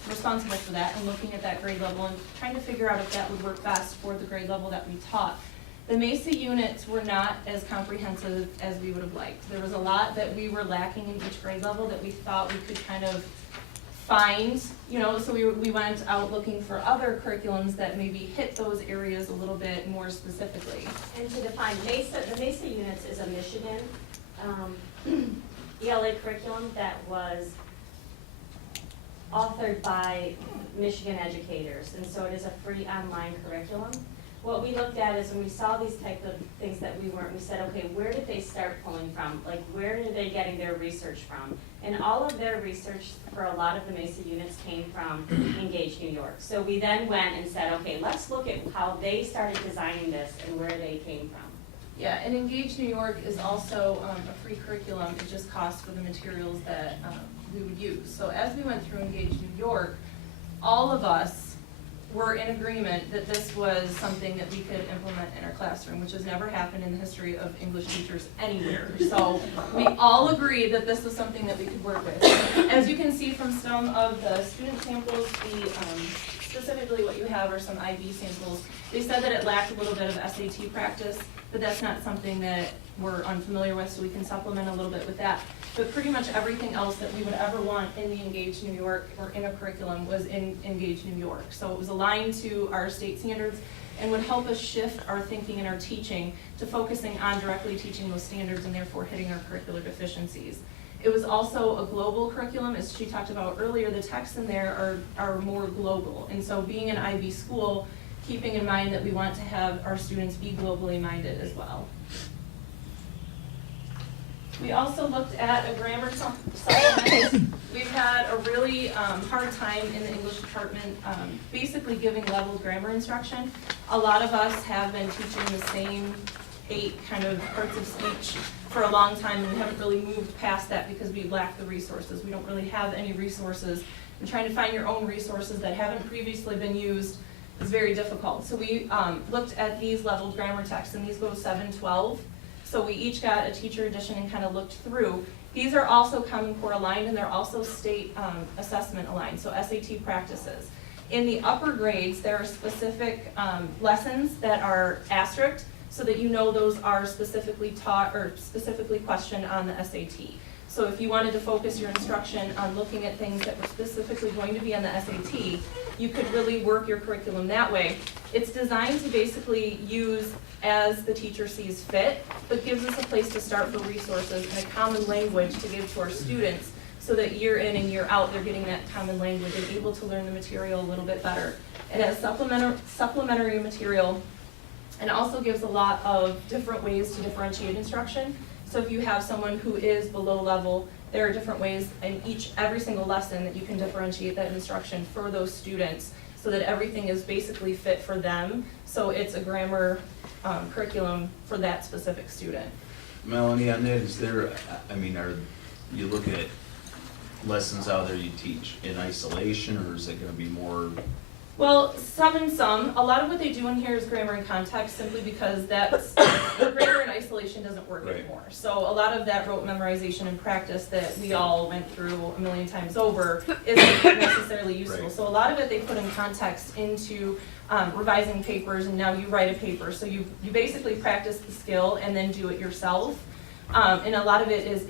responsible for that and looking at that grade level and trying to figure out if that would work best for the grade level that we taught. The MESA units were not as comprehensive as we would have liked. There was a lot that we were lacking in each grade level that we thought we could kind of find, so we went out looking for other curriculums that maybe hit those areas a little bit more specifically. And to define MESA, the MESA units is a Michigan ELA curriculum that was authored by Michigan educators, and so it is a free online curriculum. What we looked at is when we saw these type of things that we said, okay, where did they start pulling from? Like, where are they getting their research from? And all of their research for a lot of the MESA units came from Engage New York. So we then went and said, okay, let's look at how they started designing this and where they came from. Yeah, and Engage New York is also a free curriculum. It just costs for the materials that we would use. So as we went through Engage New York, all of us were in agreement that this was something that we could implement in our classroom, which has never happened in the history of English teachers anywhere. So we all agreed that this was something that we could work with. As you can see from some of the student samples, specifically what you have are some IB samples. They said that it lacked a little bit of SAT practice, but that's not something that we're unfamiliar with, so we can supplement a little bit with that. But pretty much everything else that we would ever want in the Engage New York or in a curriculum was in Engage New York. So it was aligned to our state standards and would help us shift our thinking and our teaching to focusing on directly teaching those standards and therefore hitting our curricular deficiencies. It was also a global curriculum. As she talked about earlier, the texts in there are more global. And so being an IB school, keeping in mind that we want to have our students be globally minded as well. We also looked at a grammar supplement. We've had a really hard time in the English department basically giving leveled grammar instruction. A lot of us have been teaching the same 8 kind of parts of speech for a long time, and we haven't really moved past that because we lack the resources. We don't really have any resources, and trying to find your own resources that haven't previously been used is very difficult. So we looked at these leveled grammar texts, and these go 7-12. So we each got a teacher edition and kind of looked through. These are also Common Core aligned, and they're also state assessment aligned, so SAT practices. In the upper grades, there are specific lessons that are asterisked so that you know those are specifically taught or specifically questioned on the SAT. So if you wanted to focus your instruction on looking at things that were specifically going to be on the SAT, you could really work your curriculum that way. It's designed to basically use as the teacher sees fit, but gives us a place to start for resources and a common language to give to our students so that year in and year out they're getting that common language and able to learn the material a little bit better. It has supplementary material and also gives a lot of different ways to differentiate instruction. So if you have someone who is below level, there are different ways in every single lesson that you can differentiate that instruction for those students so that everything is basically fit for them. So it's a grammar curriculum for that specific student. Melanie, on that, is there, I mean, are you looking at lessons out there you teach in isolation, or is it gonna be more? Well, some and some. A lot of what they do in here is grammar and context, simply because that's, the grammar in isolation doesn't work Right. anymore. So a lot of that rote memorization and practice that we all went through a million times over isn't necessarily useful. Right. So a lot of it they put in context into revising papers, and now you write a paper. So you basically practice the skill and then do it yourself. And a lot of it is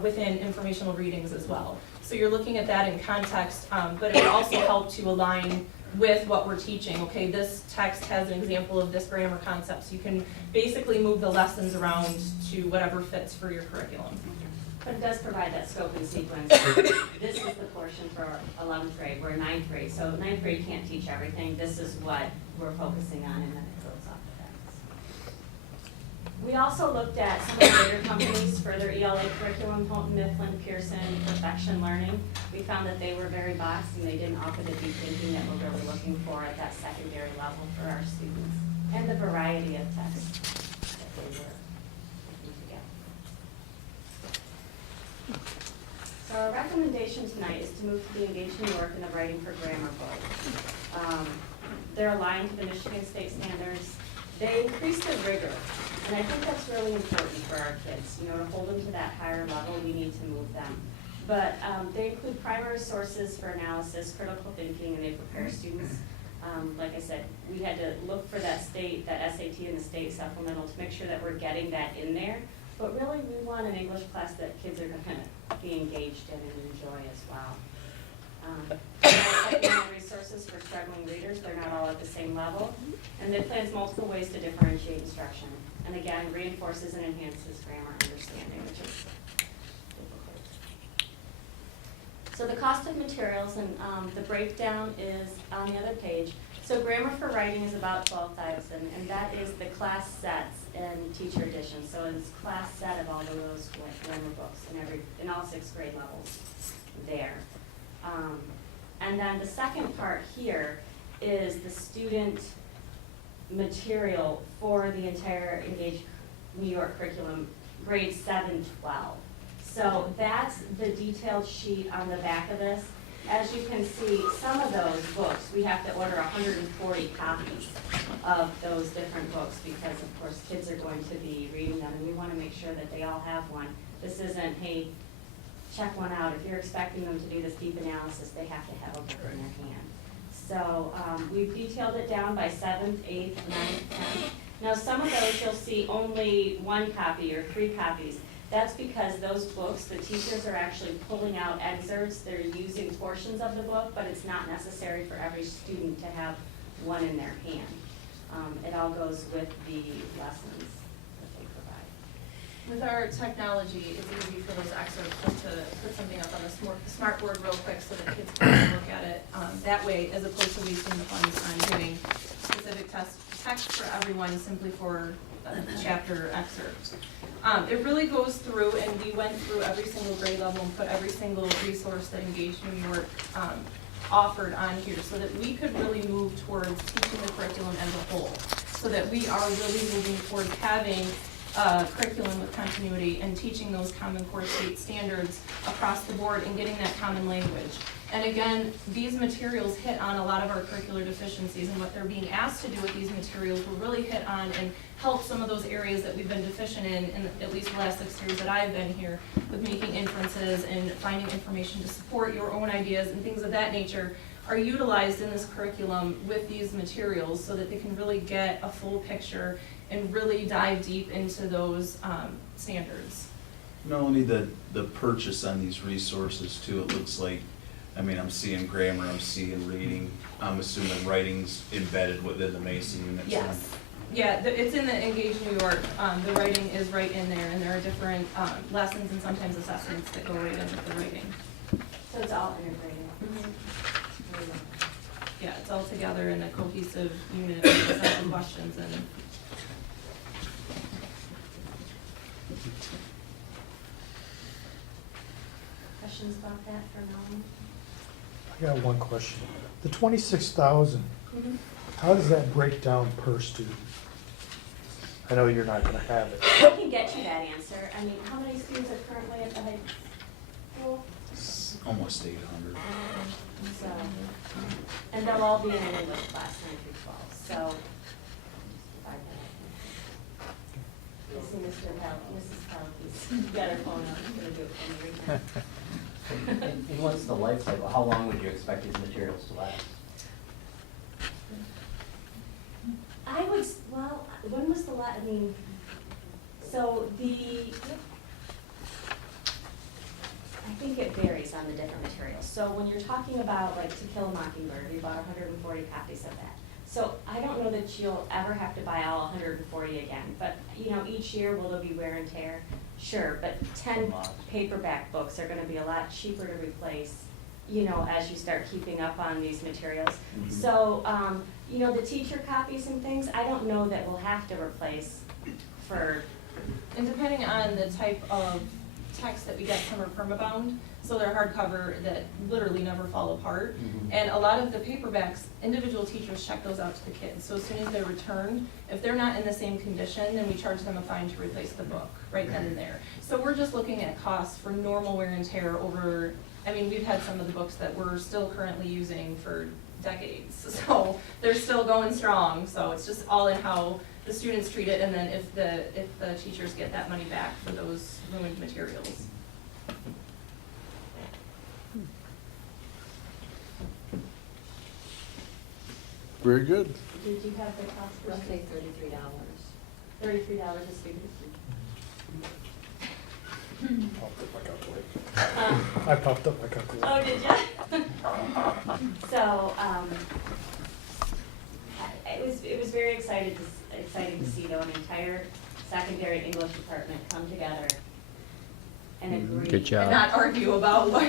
within informational readings as well. So you're looking at that in context, but it would also help to align with what we're teaching. Okay, this text has an example of this grammar concept, so you can basically move the lessons around to whatever fits for your curriculum. But it does provide that scope and sequence. This is the portion for 11th grade, we're 9th grade, so 9th grade can't teach everything. This is what we're focusing on, and then it builds off of that. We also looked at some of the bigger companies for their ELA curriculum, Houghton, Mifflin, Pearson, Perfection Learning. We found that they were very boxed, and they didn't offer the deep thinking that we're really looking for at that secondary level for our students, and the variety of texts that they were looking to get. So our recommendation tonight is to move to the Engage New York and the Writing for Grammar book. They're aligned to the Michigan State standards. They increase the rigor, and I think that's really important for our kids. You know, to hold them to that higher level, we need to move them. But they include primary sources for analysis, critical thinking, and they prepare students. Like I said, we had to look for that SAT and the state supplemental to make sure that we're getting that in there. But really, we want an English class that kids are going to be engaged in and enjoy as well. Supplemental resources for struggling readers, they're not all at the same level. And they plans multiple ways to differentiate instruction. And again, reinforces and enhances grammar understanding, which is difficult. So the cost of materials and the breakdown is on the other page. So Grammar for Writing is about $12,000, and that is the class sets and teacher editions. So it's class set of all of those grammar books in all 6th grade levels there. And then the second part here is the student material for the entire Engage New York curriculum, grades 7-12. So that's the detailed sheet on the back of this. As you can see, some of those books, we have to order 140 copies of those different books because, of course, kids are going to be reading them, and we want to make sure that they all have one. This isn't, hey, check one out. If you're expecting them to do this deep analysis, they have to have a book in their hand. So we've detailed it down by 7th, 8th, 9th, 10th. Now, some of those you'll see only 1 copy or 3 copies. That's because those books, the teachers are actually pulling out excerpts. They're using portions of the book, but it's not necessary for every student to have one in their hand. It all goes with the lessons that they provide. With our technology, it's easy for those excerpts just to put something up on the smart board real quick so that kids can look at it that way, as opposed to wasting the funds on doing specific text for everyone simply for a chapter excerpt. It really goes through, and we went through every single grade level and put every single resource that Engage New York offered on here so that we could really move towards teaching the curriculum as a whole, so that we are really moving towards having curriculum with continuity and teaching those Common Core state standards across the board and getting that common language. And again, these materials hit on a lot of our curricular deficiencies, and what they're being asked to do with these materials will really hit on and help some of those areas that we've been deficient in at least the last 6 years that I've been here, with making inferences and finding information to support your own ideas and things of that nature are utilized in this curriculum with these materials so that they can really get a full picture and really dive deep into those standards. Melanie, the purchase on these resources too, it looks like, I mean, I'm seeing grammar, I'm seeing reading, I'm assuming writing's embedded within the Mason units. Yes. Yeah, it's in the Engage New York. The writing is right in there, and there are different lessons and sometimes assessments that go right in with the writing. So it's all integrated. Yeah, it's all together in a cohesive unit with a set of questions and. Questions about that for Melanie? I got one question. The 26,000, how does that break down per student? I know you're not gonna have it. I can get you that answer. I mean, how many students are currently at the high school? It's almost 800. So, and they'll all be in an English class, 9 through 12, so. You'll see Mrs. Pelkey's got her phone out, she's gonna do it for me right now. And what's the life cycle? How long would you expect these materials to last? I would, well, when was the last, I mean, so I think it varies on the different materials. So when you're talking about like To Kill a Mockingbird, we bought 140 copies of that. So I don't know that you'll ever have to buy all 140 again, but you know, each year will there be wear and tear? Sure, but 10 paperback books are gonna be a lot cheaper to replace, you know, as you start keeping up on these materials. Mhm. So, you know, the teacher copies and things, I don't know that we'll have to replace for, And depending on the type of text that we get, some are permabound, so they're hardcover that literally never fall apart. Mhm. And a lot of the paperbacks, individual teachers check those out to the kids, so as soon as they're returned, if they're not in the same condition, then we charge them a fine to replace the book, right then and there. So we're just looking at costs for normal wear and tear over, I mean, we've had some of the books that we're still currently using for decades, so they're still going strong, so it's just all in how the students treat it, and then if the teachers get that money back for those ruined materials. Very good. did you have the cost? Roughly $33. $33 a student. I popped up my calculator. Oh, did you? So, it was very exciting to see though an entire secondary English department come together and agree. Good job. And not argue about what.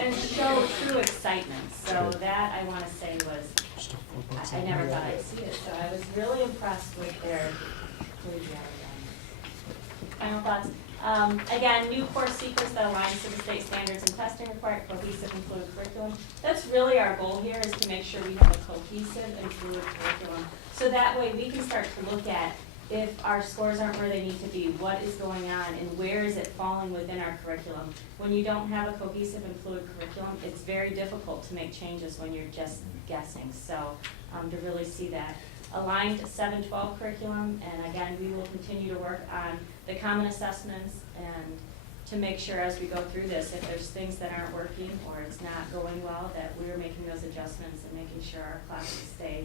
And show true excitement. So that I want to say was, I never thought I'd see it. So I was really impressed with their collegiality. Final thoughts. Again, new course sequence that aligns to the state standards and testing required, cohesive and fluid curriculum. That's really our goal here, is to make sure we have a cohesive and fluid curriculum. So that way we can start to look at if our scores aren't where they need to be, what is going on and where is it falling within our curriculum. When you don't have a cohesive and fluid curriculum, it's very difficult to make changes when you're just guessing. So to really see that aligned 7-12 curriculum, and again, we will continue to work on the common assessments and to make sure as we go through this, if there's things that aren't working or it's not going well, that we're making those adjustments and making sure our classes stay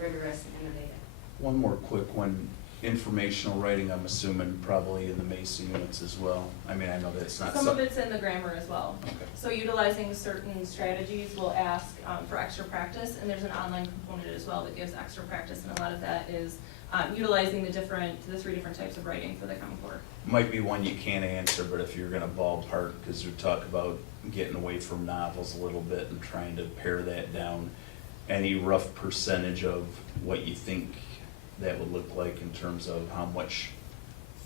rigorous and innovative. One more quick one, informational writing, I'm assuming probably in the Mason units as well. I mean, I know that it's not. Some of it's in the grammar as well. Okay. So utilizing certain strategies, we'll ask for extra practice, and there's an online component as well that gives extra practice, and a lot of that is utilizing the 3 different types of writing for the Common Core. Might be one you can't answer, but if you're gonna ballpark, because we talk about getting away from novels a little bit and trying to pare that down, any rough percentage of what you think that would look like in terms of how much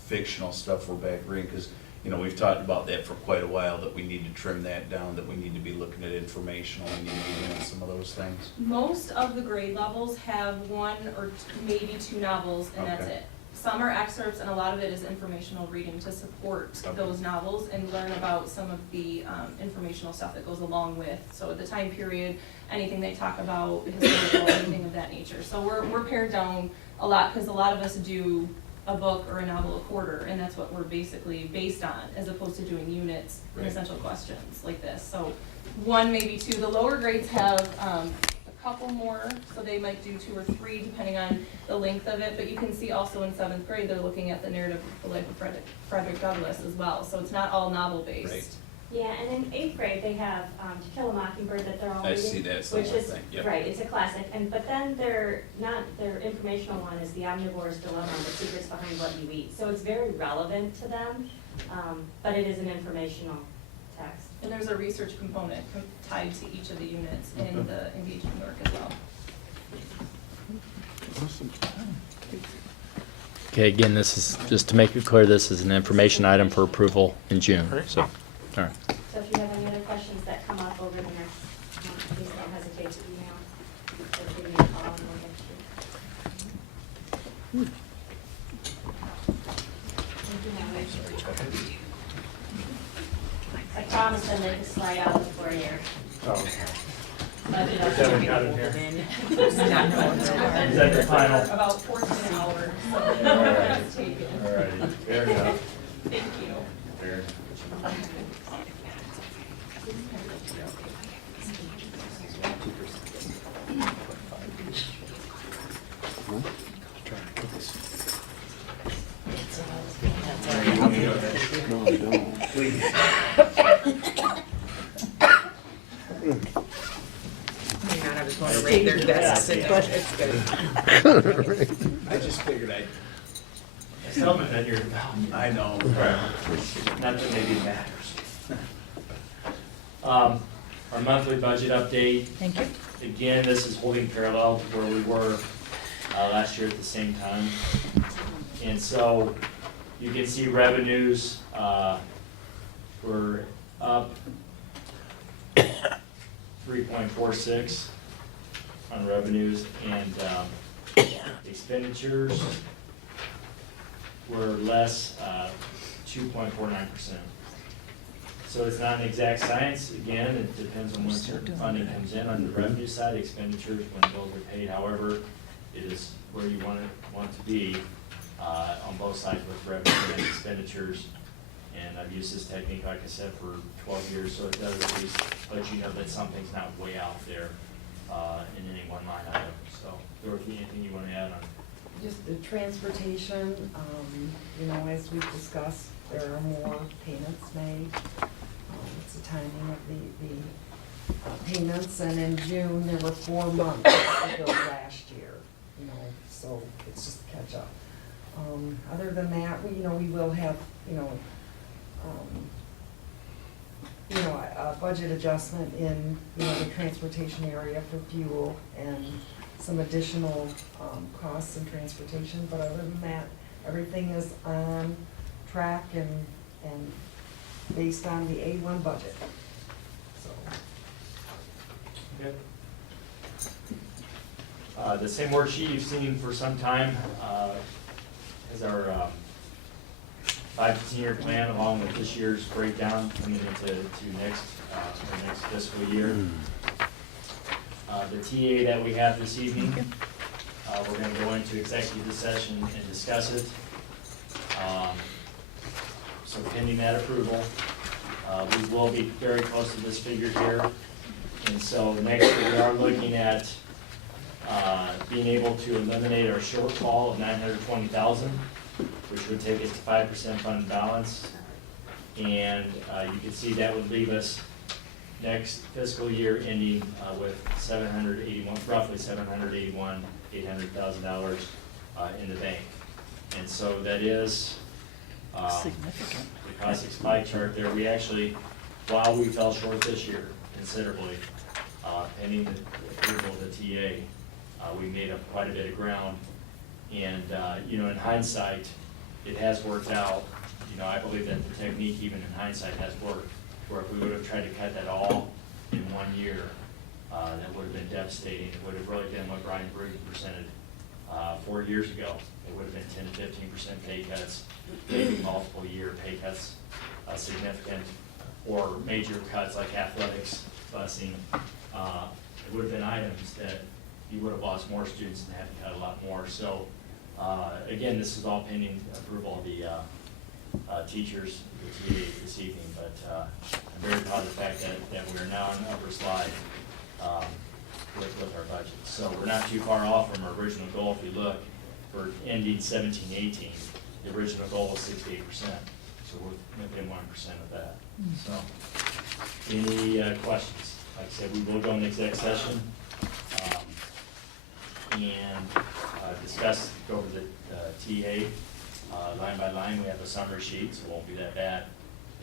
fictional stuff we're back reading? Because, you know, we've talked about that for quite a while, that we need to trim that down, that we need to be looking at informational, we need to be doing some of those things. Most of the grade levels have 1 or maybe 2 novels, and that's Okay. it. Some are excerpts, and a lot of it is informational reading to support Okay. those novels and learn about some of the informational stuff that goes along with. So the time period, anything they talk about, historical, anything of that nature. So we're pared down a lot, because a lot of us do a book or a novel a quarter, and that's what we're basically based on, as opposed to doing units and Right. essential questions like this. So 1, maybe 2. The lower grades have a couple more, so they might do 2 or 3 depending on the length of it. But you can see also in 7th grade, they're looking at the narrative of the life of Frederick Douglass as well. So it's not all novel-based. Right. Yeah, and in 8th grade, they have To Kill a Mockingbird that they're all I reading. see that, it's the which whole is thing, yep. right, it's a classic. But then their informational one is The Omnivore's Dilemma, The Secrets Behind What You Eat. So it's very relevant to them, but it is an informational text. And there's a research component tied to each of the units in the engagement work as well. Okay, again, this is, just to make it clear, this is an information item for approval in June, so, all right. So if you have any other questions that come up over the next month, please don't hesitate to email or give me a call and we'll get you. I promised I'd make a slide out before you. Budget Is that what we got in here? Is that the final? About 14 hours. All right, fair enough. Thank you. Fair. No, I don't. I was going to rate their desks and it's good. I just figured Tell me that you're, I know. not that maybe it matters. Our monthly budget update. Thank you. Again, this is holding parallel to where we were last year at the same time. And so you can see revenues were up 3.46 on revenues, and expenditures were less 2.49%. So it's not an exact science. Again, it depends on when certain funding comes in. On the revenue side, expenditures, when bills are paid, however, it is where you want to be on both sides with revenue and expenditures. And I've used this technique, like I said, for 12 years, so it does at least let you know that something's not way out there in any one line item. So, Dorothy, anything you want to add on? Just the transportation, you know, as we've discussed, there are more payments made. It's the timing of the payments, and in June, there were 4 months ago last year, you know, so it's just catch up. Other than that, we will have, a budget adjustment in, the transportation area for fuel and some additional, costs in transportation, but other than that, everything is on track and based on the A1 budget, so. Okay. The same worksheet you've seen for some time is our 5 to 10 year plan, along with this year's breakdown coming into next fiscal year. The TA that we have this evening, we're going to go into executive session and discuss it. So pending that approval, we will be very close to this figure here. And so next year we are looking at being able to eliminate our shortfall of $920,000, which would take us to 5% fund balance. And you can see that would leave us next fiscal year ending with roughly $800,000 in the bank. And so that is Significant. the classic pie chart there. We actually, while we fell short this year considerably, pending the approval of the TA, we made up quite a bit of ground. And, in hindsight, it has worked out. I believe that the technique, even in hindsight, has worked. Where if we would have tried to cut that all in 1 year, that would have been devastating. It would have really been what Brian Briggs presented 4 years ago. It would have been 10 to 15% pay cuts, maybe multiple year pay cuts, significant, or major cuts like athletics, busing. It would have been items that you would have lost more students and had to cut a lot more. So again, this is all pending approval of the teachers, the TA this evening, but I'm very proud of the fact that we're now on the upper slide with our budget. So we're not too far off from our original goal. If you look, for ending 17-18, the original goal was 68%. So we're within 1% of that. So, any questions? Like I said, we will go into exec session and discuss, go over the TA line by line. We have a summary sheet, so it won't be that bad.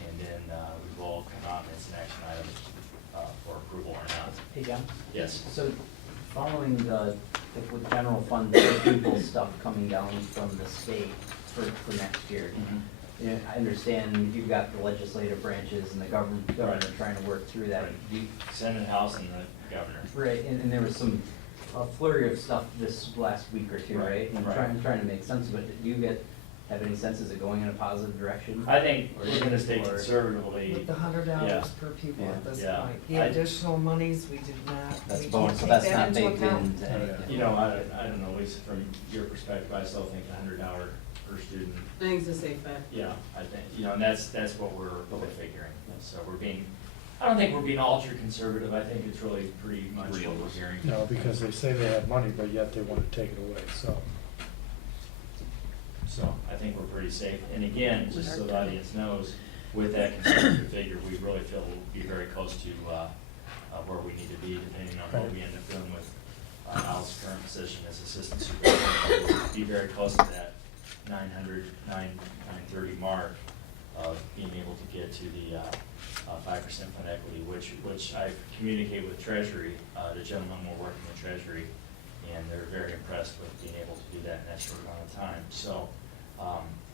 And then we will come out as an action item for approval or not. Hey, John? Yes. So following with general fund people stuff coming down from the state for next year, I understand you've got the legislative branches and the governor trying to work through that. Senate, House, and the governor. Right, and there was a flurry of stuff this last week or two, right? And Right. trying to make sense of it. Do you get have any sense, is it going in a positive direction? I think Or we're is gonna it- stay or- conservatively. With the $100 Yeah. per pupil at this Yeah. point. The I- additional monies, we did not, That's we didn't bonus, so take that's that not into baked account. into anything. You know, I don't know, Lisa, from your perspective, I still think $100 per student, I think it's a safe bet. yeah, I think, you know, and that's what we're figuring. So we're being, I don't think we're being ultra conservative, I think it's really pretty much what we're hearing. No, because they say they have money, but yet they want to take it away, so. So I think we're pretty safe. And again, just so the audience knows, with that conservative figure, we really feel we'll be very close to where we need to be, depending on what we end up doing with Al's current position as assistant superintendent. We'll be very close to that 930 mark of being able to get to the 5% fund equity, which I've communicated with Treasury, the gentleman we're working with Treasury, and they're very impressed with being able to do that in that short amount of time. So,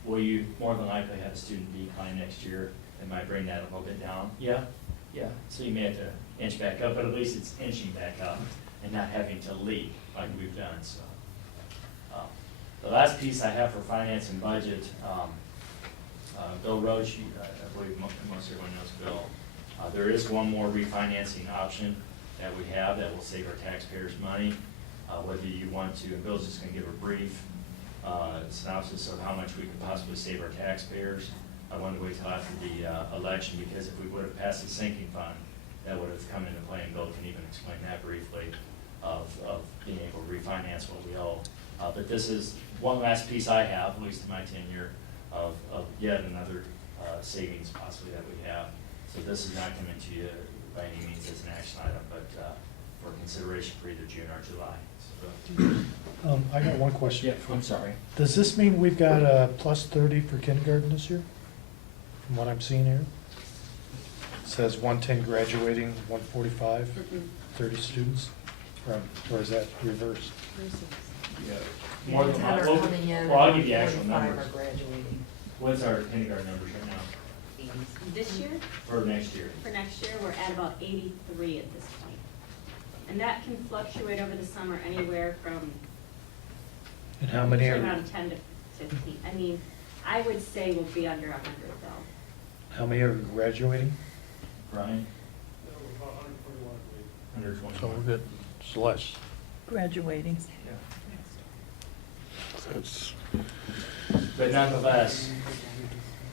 will you more than likely have a student decline next year? It might bring that a little bit down. Yeah. So you may have to inch back up, but at least it's inching back up and not having to leap like we've done, so. The last piece I have for finance and budget, Bill Roach, I believe most everyone knows Bill. There is one more refinancing option that we have that will save our taxpayers money. Whether you want to, and Bill's just gonna give a brief synopsis of how much we could possibly save our taxpayers. I wanted to wait till after the election, because if we would have passed the sinking fund, that would have come into play, and Bill can even explain that briefly, of being able to refinance what we owe. But this is one last piece I have, at least in my tenure, of yet another savings possibly that we have. So this is not coming to you by any means as an action item, but for consideration for either June or July. So, I got one question. yeah, I'm sorry. Does this mean we've got a plus 30 for kindergarten this year? From what I'm seeing here? It says 110 graduating, 145, 30 students, or is that reversed? More than 10 that. are coming in, Well, I'll give you actual 45 numbers. are graduating. What's our kindergarten numbers right now, This year, for next year? for next year, we're at about 83 at this point. And that can fluctuate over the summer anywhere from And how many are, around 10 to 15. I mean, I would say we'll be under 100 though. how many are graduating? Brian? 121. So we're good, it's less. Graduating. But nonetheless,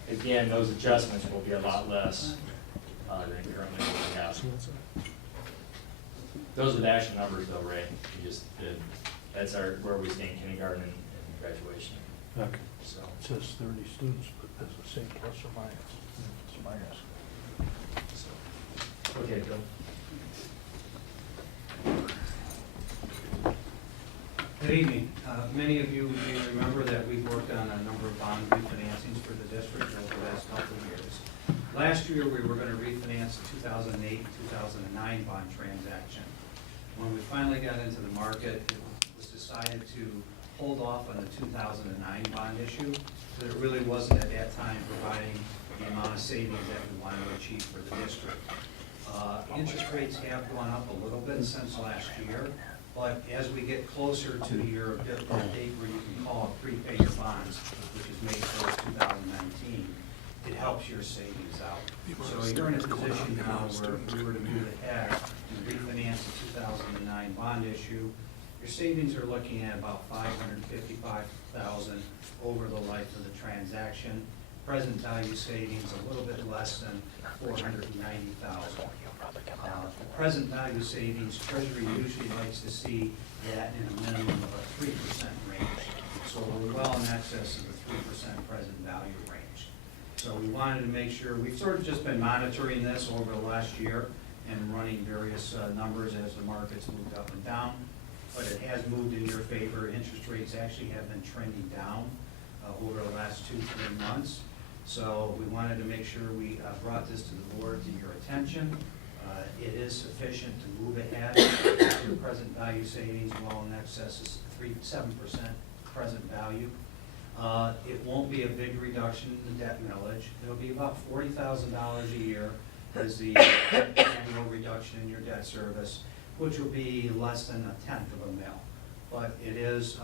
again, those adjustments will be a lot less than currently what we have. Those are the actual numbers though, Ray. You just did, that's where we stand in kindergarten and graduation. Okay. So, It says 30 students, but that's the same plus or minus. It's minus. okay, Bill. Good evening. Many of you may remember that we've worked on a number of bond refinancings for the district over the last couple of years. Last year, we were going to refinance the 2008 and 2009 bond transaction. When we finally got into the market, it was decided to hold off on the 2009 bond issue, but it really wasn't at that time providing the amount of savings that we wanted to achieve for the district. Interest rates have gone up a little bit since last year. But as we get closer to your date where you can call a prepaid bonds, which is May 1st, 2019, it helps your savings out. So you're in a position now where if we were to move ahead and refinance the 2009 bond issue, your savings are looking at about $555,000 over the life of the transaction. Present value savings a little bit less than $490,000. The present value savings, Treasury usually likes to see that in a minimum of a 3% range. So we're well in excess of the 3% present value range. So we wanted to make sure, we've sort of just been monitoring this over the last year and running various numbers as the markets moved up and down. But it has moved in your favor. Interest rates actually have been trending down over the last 2-3 months. So we wanted to make sure we brought this to the board to your attention. It is sufficient to move ahead. Your present value savings well in excess of 7% present value. It won't be a big reduction in the debt millage. It'll be about $40,000 a year as the annual reduction in your debt service, which will be less than 1/10 of a mil. But it is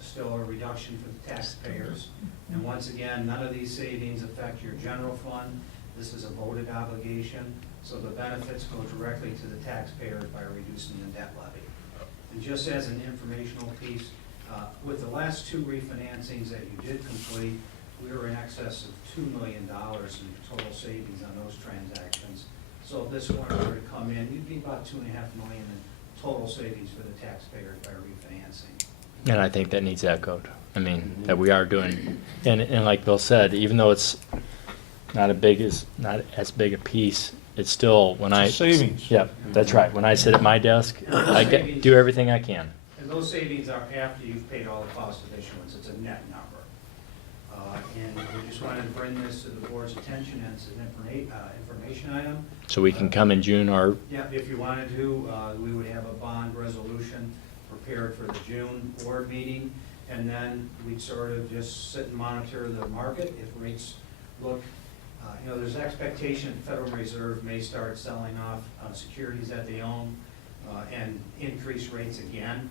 still a reduction for the taxpayers. And once again, none of these savings affect your general fund. This is a voted obligation, so the benefits go directly to the taxpayers by reducing the debt levy. And just as an informational piece, with the last two refinancings that you did complete, we were in excess of $2 million in total savings on those transactions. So if this one were to come in, you'd be about $2.5 million in total savings for the taxpayers by refinancing. And I think that needs echoed. I mean, that we are doing, and like Bill said, even though it's not as big a piece, it's still, when It's a I. savings. Yep, that's right. When I sit at my desk, do everything I can. And those savings are after you've paid all the cost of issuance. It's a net number. And we just wanted to bring this to the board's attention as an information item. So we can come in June or, Yeah, if you wanted to, we would have a bond resolution prepared for the June board meeting, and then we'd sort of just sit and monitor the market. If rates look, there's expectation the Federal Reserve may start selling off securities that they own and increase rates again.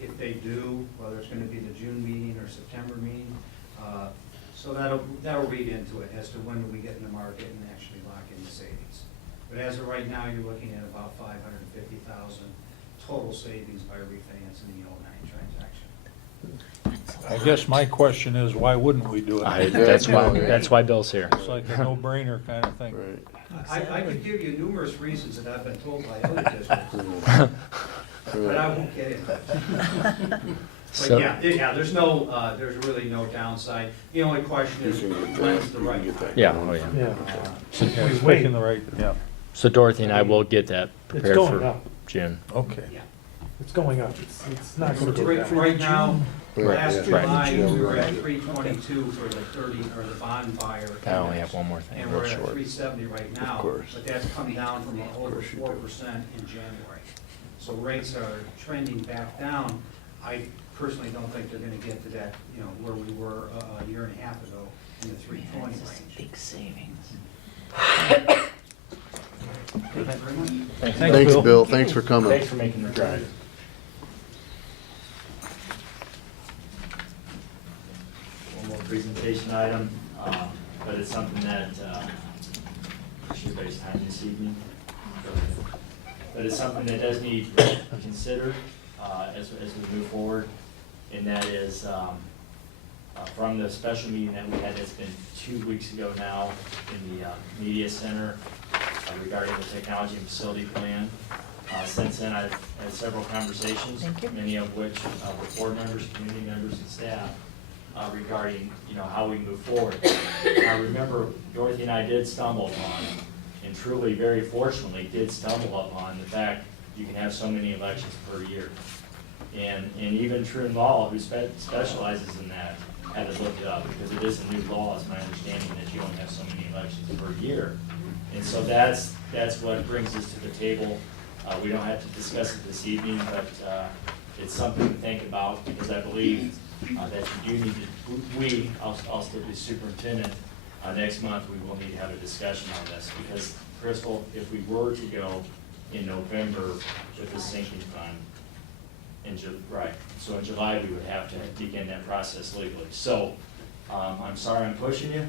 If they do, whether it's going to be the June meeting or September meeting, so that'll read into it as to when do we get in the market and actually lock in the savings. But as of right now, you're looking at about $550,000 total savings by refinancing the 09 transaction. I guess my question is, why wouldn't we do it? that's why Bill's here. It's like a no-brainer kind of thing. Right. I could give you numerous reasons that I've been told by other districts, but I won't get into it. So- But yeah, there's really no downside. The only question is, when's the right time? Yeah, oh yeah. Yeah. Yeah, it's making the right, yeah, So Dorothy and I will get that It's prepared going for up. June. okay. Yeah. It's going up. It's not going to go down. Right now, Right, last yeah. July, Right. we were at 322 for the 30, or the bond buyer. I only have one more thing, And real we're at short. 370 right now. course. But that's come down from over 4% in January. So rates are trending back down. I personally don't think they're gonna get to that, where we were a year and a half ago in the 320 range. Big savings. Thank you very much. Thanks, Bill. Thanks for coming. Thanks for making the drive. One more presentation item, but it's something that, everybody's time this evening. But it's something that does need considered as we move forward, and that is from the special meeting that we had, it's been 2 weeks ago now in the media center regarding the technology and facility plan. Since then, I've had several conversations, many of which with board members, community members, and staff regarding how we move forward. I remember Dorothy and I did stumble upon, and truly, very fortunately, did stumble upon the fact you can have so many elections per year. And even True Law, who specializes in that, had to look it up, because it is a new law, is my understanding, that you only have so many elections per year. And so that's what brings us to the table. We don't have to discuss it this evening, but it's something to think about, because I believe that you do need to, I'll still be superintendent, next month, we will need to have a discussion on this, because Crystal, if we were to go in November with the sinking fund, so in July, we would have to begin that process legally. So, I'm sorry I'm pushing you,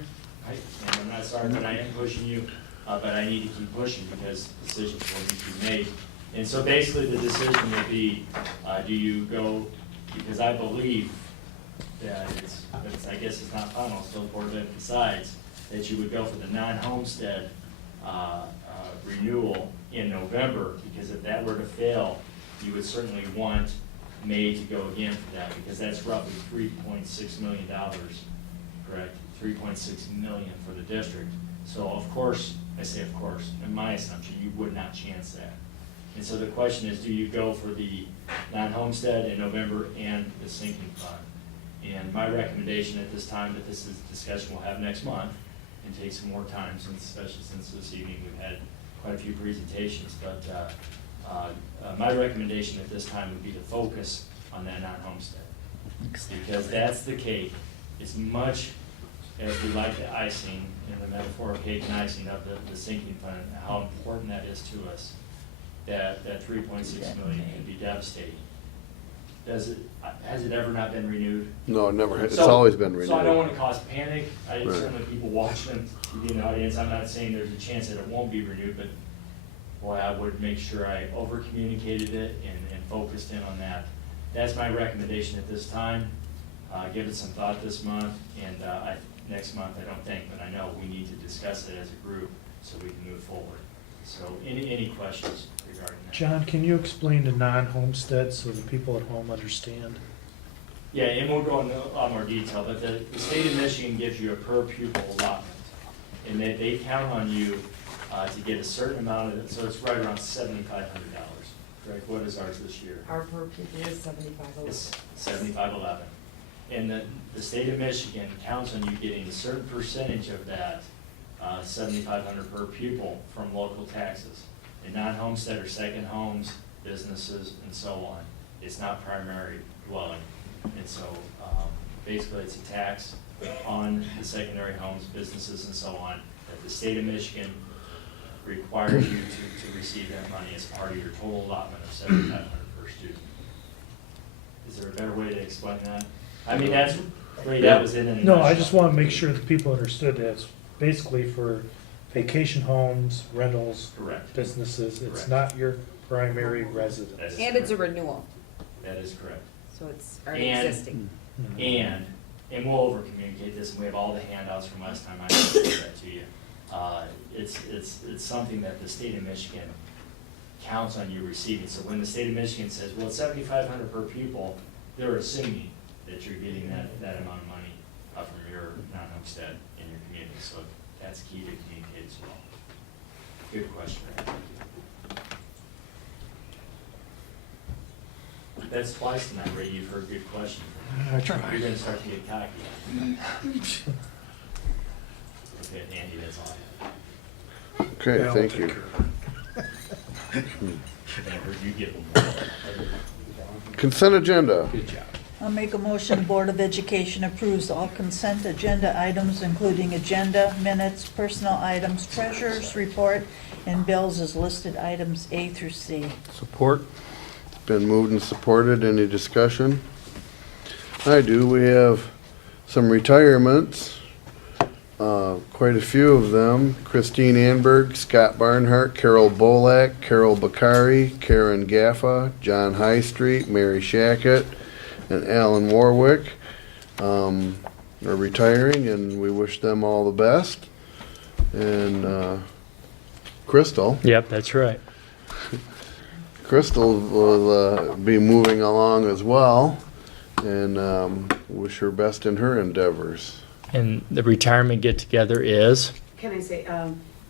right? And I'm not sorry that I am pushing you, but I need to keep pushing, because decisions will need to be made. And so basically, the decision would be, do you go, because I believe that I guess it's not final, still the Board of Ed decides, that you would go for the non-homestead renewal in November, because if that were to fail, you would certainly want May to go again for that, because that's roughly $3.6 million, correct? $3.6 million for the district. So of course, I say of course, in my assumption, you would not chance that. And so the question is, do you go for the non-homestead in November and the sinking fund? And my recommendation at this time, that this is a discussion we'll have next month, and take some more time, especially since this evening we've had quite a few presentations, but my recommendation at this time would be to focus on that non-homestead. Because that's the cake, as much as we like the icing, and the metaphor of cake and icing of the sinking fund, how important that is to us, that $3.6 million can be devastating. has it ever not been renewed? No, it never, it's So- always been renewed. So I don't want to cause panic. I Right. certainly people watching TV in the audience, I'm not saying there's a chance that it won't be renewed, but boy, I would make sure I over-communicated it and focused in on that. That's my recommendation at this time. Give it some thought this month, and next month, I don't think, but I know we need to discuss it as a group so we can move forward. So any questions regarding that? John, can you explain the non-homestead so the people at home understand? Yeah, and we'll go into a lot more detail, but the state of Michigan gives you a per pupil allotment. And they count on you to get a certain amount of it, so it's right around $7,500. Greg, what is ours this year? Our per pupil is $75.11. It's $7,511. And the state of Michigan counts on you getting a certain percentage of that $7,500 per pupil from local taxes. And non-homestead or second homes, businesses, and so on. It's not primary dwelling. And so basically it's a tax on the secondary homes, businesses, and so on, that the state of Michigan requires you to receive that money as part of your total allotment of $7,500 per student. Is there a better way to explain that? I mean, that's, Ray, that was in a No, I nutshell. just want to make sure that people understood that it's basically for vacation homes, rentals, Correct. businesses. It's Correct. not your primary residence. That is And it's a correct. renewal, That is correct. so it's already And- existing. And we'll over-communicate this, and we have all the handouts from last time I gave that to you. It's something that the state of Michigan counts on you receiving. So when the state of Michigan says, well, it's $7,500 per pupil, they're assuming that you're getting that amount of money from your non-homestead in your community. So that's key to communicate as well. Good question, Ray. Thank you. That's twice tonight, Ray, you've heard good questions. I try. You're gonna start to get cocky. Okay, Andy, that's all I have. Okay, I'll thank take you. care of it. I heard you get one. Consent agenda. Good job. I'll make a motion, Board of Education approves all consent agenda items, including agenda, minutes, personal items, treasurer's report, and bills as listed items A through C. Support? Been moved and supported. Any discussion? I do. We have some retirements. Quite a few of them. Christine Anberg, Scott Barnhart, Carol Bolak, Carol Bakari, Karen Gaffa, John High Street, Mary Shackett, and Alan Warwick are retiring, and we wish them all the best. And Crystal. Yep, that's right. Crystal will be moving along as well, and wish her best in her endeavors. And the retirement get-together is? Can I say,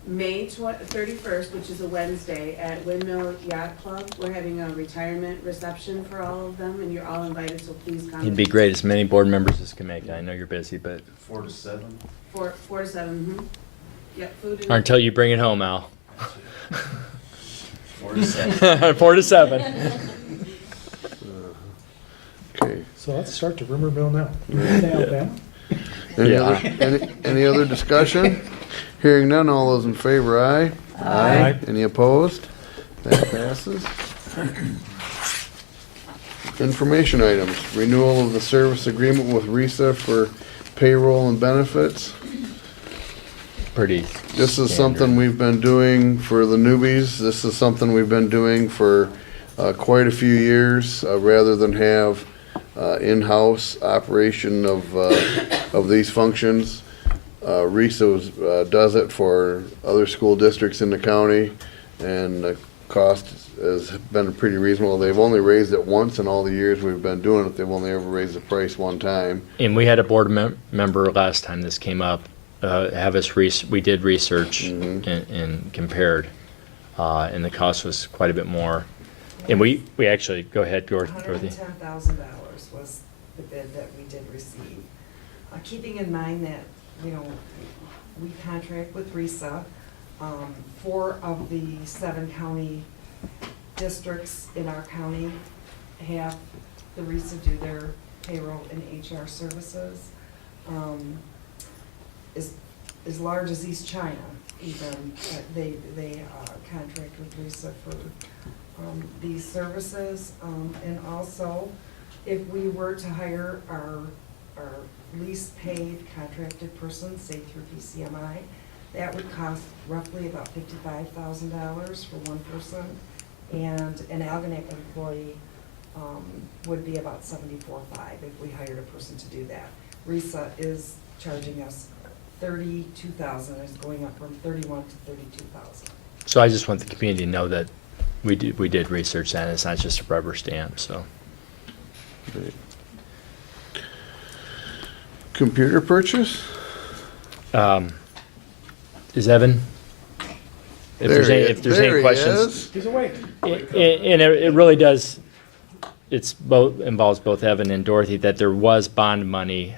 May 31st, which is a Wednesday, at Windmill Yacht Club. We're having a retirement reception for all of them, and you're all invited, so please come. It'd be great, as many board members as can make it. I know you're busy, but 4 to 7. 4 to 7, Yep, food and. until you bring it home, Al. 4 to 7. 4 to 7. Okay. So let's start the rumor mill now. Any Yeah. any other discussion? Hearing none, all those in favor, aye? Aye. Any opposed? That passes. Information items, renewal of the service agreement with RISA for payroll and benefits. Pretty This is standard. something we've been doing for the newbies. This is something we've been doing for quite a few years, rather than have in-house operation of these functions. RISA does it for other school districts in the county, and the cost has been pretty reasonable. They've only raised it once in all the years we've been doing it. They've only ever raised the price one time. And we had a board member last time this came up, have us, we did research and compared, and the cost was quite a bit more. And we actually, go ahead, Dorothy. $110,000 was the bid that we did receive. Keeping in mind that, you know, we contract with RISA. 4 of the 7 county districts in our county have the RISA do their payroll and HR services. As large as East China, even, they contract with RISA for these services. And also, If we were to hire our least paid contracted person, say through PCMI, that would cost roughly about $55,000 for one person. And an Algonac employee would be about $74,500 if we hired a person to do that. RISA is charging us $32,000, is going up from $31,000 to $32,000. So I just want the community to know that we did research that, it's not just a rubber stamp, so. Computer purchase? Is Evan? If there's There any, he- if there's there any he questions. is. He's awake. And it really does, it's both, involves both Evan and Dorothy, that there was bond money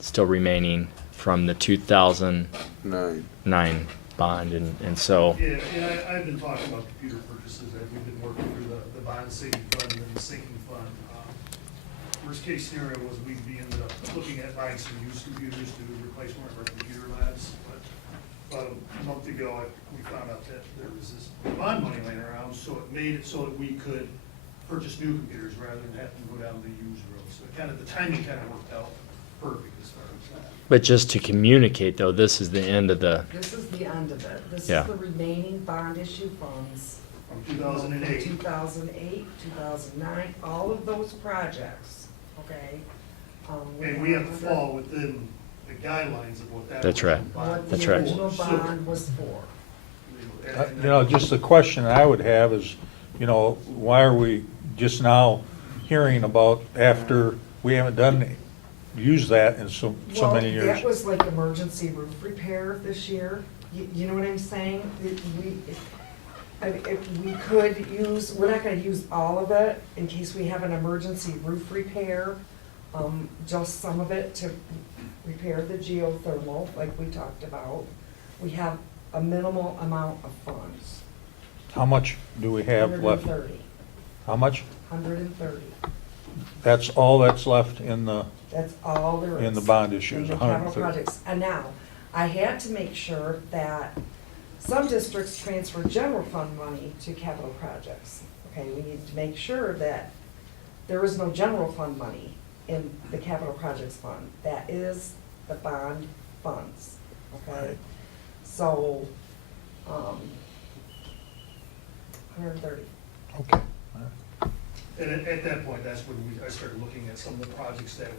still remaining from the 2009 bond, and so. Yeah, and I've been talking about computer purchases, as we've been working through the bond saving fund and the sinking fund. Worst case scenario was we ended up looking at buying some used computers to replace one of our computer labs. But about a month ago, we found out that there was this bond money laying around, so it made it so that we could purchase new computers rather than having to go down the used road. So the timing kind of worked out perfect as far as that. But just to communicate, though, this is the end of the, This is the end of it. This is Yeah. the remaining bond issue funds. From 2008. 2008, 2009, all of those projects, okay? And we have to fall within the guidelines of what that. That's right. original bond What That's the right. original So- bond was for. and- You know, just the question I would have is, you know, why are we just now hearing about after we haven't used that in so many Well, years? that was like emergency roof repair this year. You know what I'm saying? If we could use, we're not gonna use all of it in case we have an emergency roof repair, just some of it to repair the geothermal, like we talked about. We have a minimal amount of funds. How much do we have left? 130. How much? 130. That's all that's left in the, That's all there is. in the bond issues, In the capital 130. projects. And now, I had to make sure that some districts transfer general fund money to capital projects. Okay, we need to make sure that there is no general fund money in the capital projects fund. That is the bond funds, okay? Right. So, 130. Okay. And at that point, that's when I started looking at some of the projects that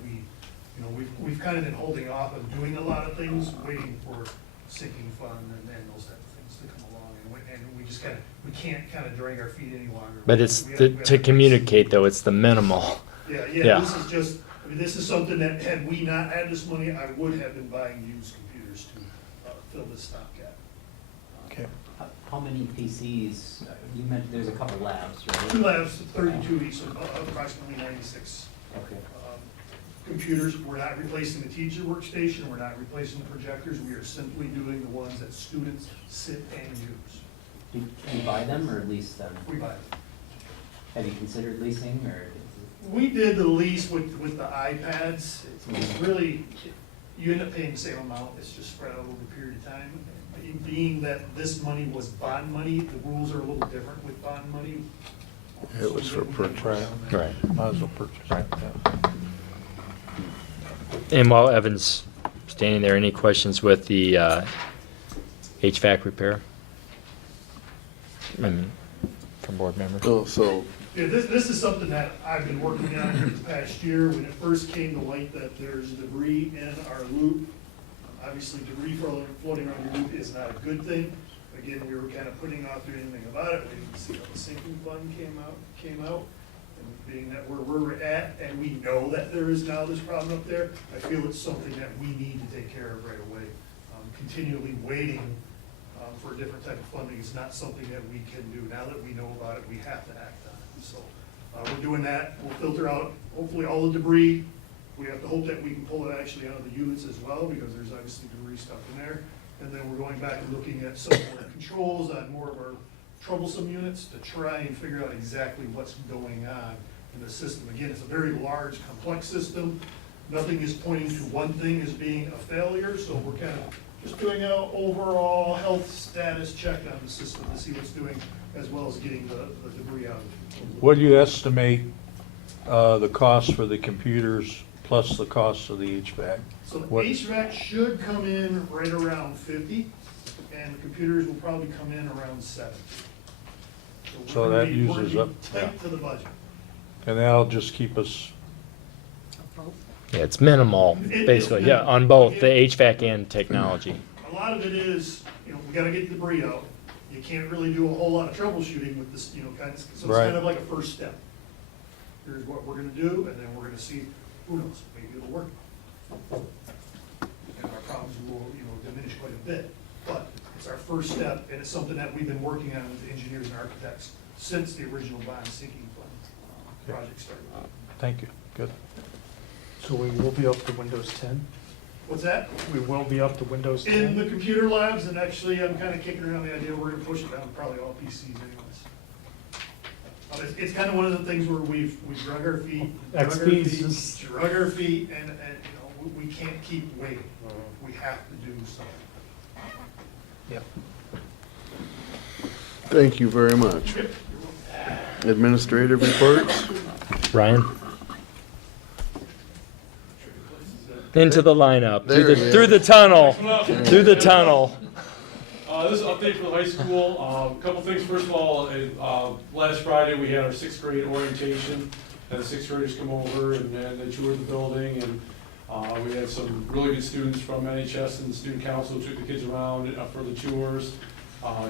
we've kind of been holding off on doing a lot of things, waiting for sinking fund and those type of things to come along. And we just we can't kind of drag our feet any longer. but it's, We have- the we have to to- communicate, though, it's the minimal. Yeah, this is just, this is something that had we not had this money, I would have been buying used computers to fill this stopgap. Okay. How many PCs, you mentioned there's a couple labs, right? 2 labs, 32 each, so approximately 96. Okay. Computers, we're not replacing the teacher workstation, we're not replacing the projectors, we are simply doing the ones that students sit and use. Do you buy them or lease them? We buy them. Have you considered leasing or? We did the lease with the iPads, it's really, you end up paying the same amount, it's just spread out over a period of time. Being that this money was bond money, the rules are a little different with bond money. It was for purchase. Right. Might as well purchase it. Yeah. And while Evan's standing there, any questions with the HVAC repair? From board members? So, Yeah, this is something that I've been working on for the past year. When it first came to light that there's debris in our loop, obviously debris floating around your loop is not a good thing. Again, we were kind of putting off doing anything about it, waiting to see how the sinking fund came out. And being that where we're at, and we know that there is now this problem up there, I feel it's something that we need to take care of right away. Continually waiting for a different type of funding is not something that we can do. Now that we know about it, we have to act on it. So we're doing that. We'll filter out hopefully all the debris. We have to hope that we can pull it actually out of the units as well, because there's obviously debris stuff in there. And then we're going back and looking at some more controls on more of our troublesome units to try and figure out exactly what's going on in the system. Again, it's a very large, complex system. Nothing is pointing to one thing as being a failure, so we're kind of just doing an overall health status check on the system to see what's doing, as well as getting the debris out of it. What do you estimate the cost for the computers plus the cost of the HVAC? So the What- HVAC should come in right around 50, and the computers will probably come in around 70. So we're gonna that be- uses we're gonna up- be tight to the budget. And that'll just keep us, Yeah, it's minimal, It is basically, yeah, minimal. on both the HVAC and technology. A lot of it is, we gotta get the debris out. You can't really do a whole lot of troubleshooting with this, so it's Right. kind of like a first step. Here's what we're gonna do, and then we're gonna see, who knows, maybe it'll work. And our problems will, diminish quite a bit. But it's our first step, and it's something that we've been working on with the engineers and architects since the original bond sinking fund project started. thank you, good. So we will be up to Windows 10? What's that? We will be up to Windows 10? In the computer labs, and actually, I'm kind of kicking around the idea, we're gonna push it down to probably all PCs anyways. It's kind of one of the things where we've drug our feet, XP's. drug our feet, and, we can't keep waiting. We have to do something. Yep. Thank you very much. Administrative reports? Ryan? Into the lineup, There he through the is. tunnel, through the tunnel. This is an update for the high school. A couple things. First of all, last Friday, we had our sixth grade orientation. Had the sixth graders come over and they toured the building. And we had some really good students from NHS and student council who took the kids around for the tours.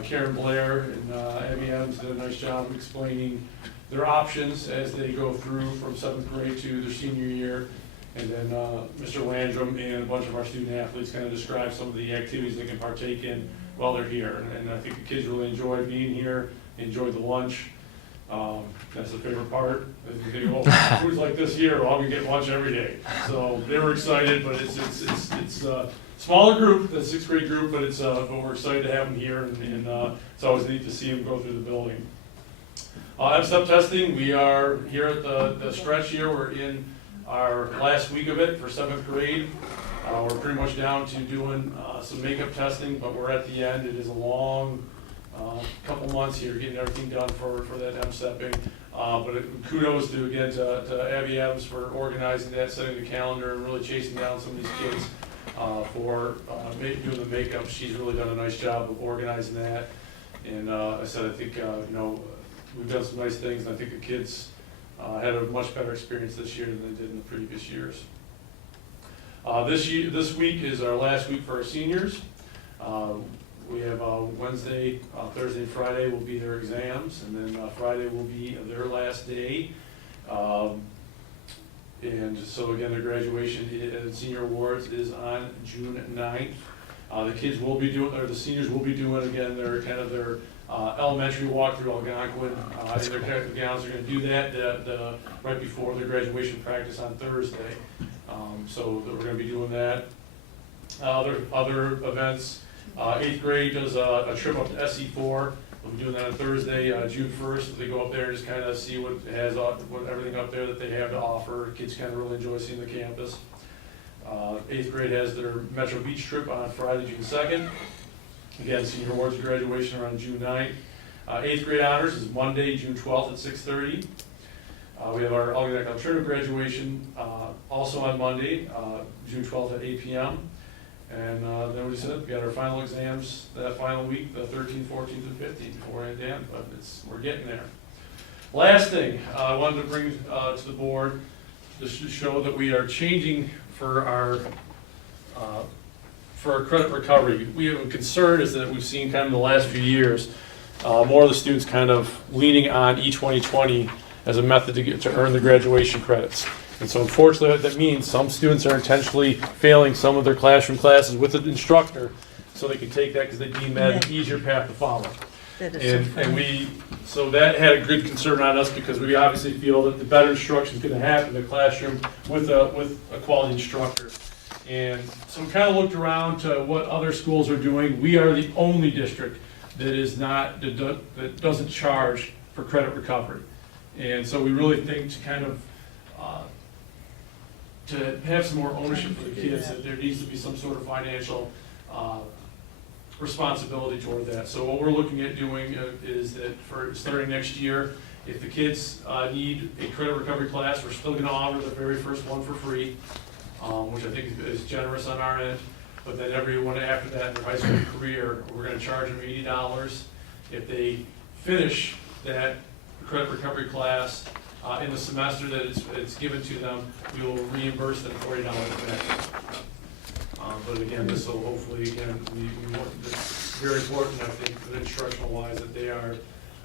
Karen Blair and Abby Adams did a nice job of explaining their options as they go through from seventh grade to their senior year. And then Mr. Landrum and a bunch of our student athletes kind of described some of the activities they can partake in while they're here. And I think the kids really enjoyed being here, enjoyed the lunch. That's the favorite part. They go, oh, food's like this here, well, we get lunch every day. So they were excited, but it's a smaller group, the sixth grade group, but but we're excited to have them here, and it's always neat to see them go through the building. M-Step testing, we are here at the stretch here. We're in our last week of it for seventh grade. We're pretty much down to doing some makeup testing, but we're at the end. It is a long couple months here getting everything done for that M-stepping. But kudos again to Abby Adams for organizing that, setting the calendar, and really chasing down some of these kids for doing the makeup. She's really done a nice job of organizing that. And I think we've done some nice things, and I think the kids had a much better experience this year than they did in the previous years. This week is our last week for our seniors. We have Wednesday, Thursday, and Friday will be their exams, and then Friday will be their last day. And so again, their graduation and senior awards is on June 9th. The kids will be doing, or the seniors will be doing again their elementary walk through Algonquin. Their gowns are going to do that right before their graduation practice on Thursday. So we're going to be doing that. Other events. 8th grade does a trip up to SE4. We'll be doing that on Thursday, June 1st. They go up there and just kind of see what everything up there that they have to offer. Kids kind of really enjoy seeing the campus. 8th grade has their Metro Beach trip on Friday, June 2nd. Again, senior awards and graduation are on June 9th. 8th grade honors is Monday, June 12th at 6:30. We have our Algonac alternative graduation also on Monday, June 12th at 8 p.m. And then we got our final exams that final week, the 13th, 14th, and 15th before I end, but we're getting there. Last thing I wanted to bring to the board to show that we are changing for our credit recovery. We have a concern is that we've seen kind of in the last few years, more of the students kind of leaning on E-2020 as a method to earn the graduation credits. And so unfortunately, that means some students are intentionally failing some of their classroom classes with an instructor so they can take that because they deem that an easier path to follow. That is so funny. So that had a good concern on us because we obviously feel that the better instruction is going to happen in the classroom with a quality instructor. And so we kind of looked around to what other schools are doing. We are the only district that doesn't charge for credit recovery. And so we really think to kind of to have some more ownership for the kids, that there needs to be some sort of financial responsibility toward that. So what we're looking at doing is that for starting next year, If the kids need a credit recovery class, we're still gonna honor the very first one for free, which I think is generous on our end. But then everyone after that in their high school career, we're gonna charge them $80. If they finish that credit recovery class in the semester that it's given to them, we will reimburse them $40 back. But again, this will hopefully, again, we want, it's very important, I think, for the instructional wise, that they are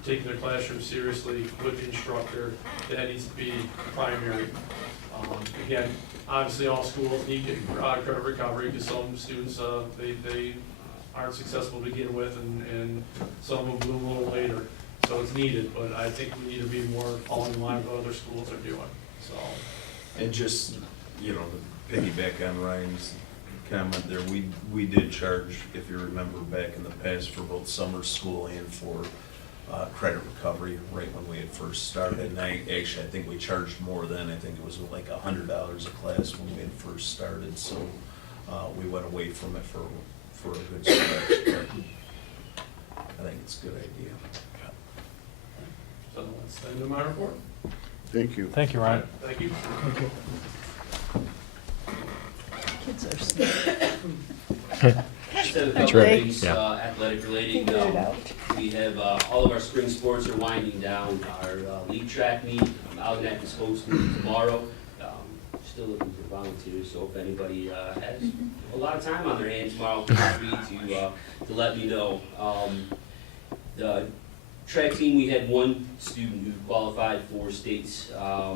taking their classroom seriously with the instructor. That needs to be primary. Again, obviously all schools need credit recovery because some students, they aren't successful to begin with and some of them bloom a little later. So it's needed, but I think we need to be more falling in line with what other schools are doing, so. And just, you know, to piggyback on Ryan's comment there, we did charge, if you remember back in the past, for both summer school and for credit recovery right when we had first started. And I think we charged more then. I think it was like $100 a class when we had first started. So we went away from it for a good stretch. But I think it's a good idea. So that's the end of my report. Thank you. Thank you, Ryan. Thank you. Kids are smart. Just have a That's couple of right. things, Yeah. athletic related. Figure it out. We have, all of our spring sports are winding down. Our league track meet, Algonac is hosting tomorrow. Still looking for volunteers, so if anybody has a lot of time on their hands tomorrow, feel free to let me know. The track team, we had one student who qualified for states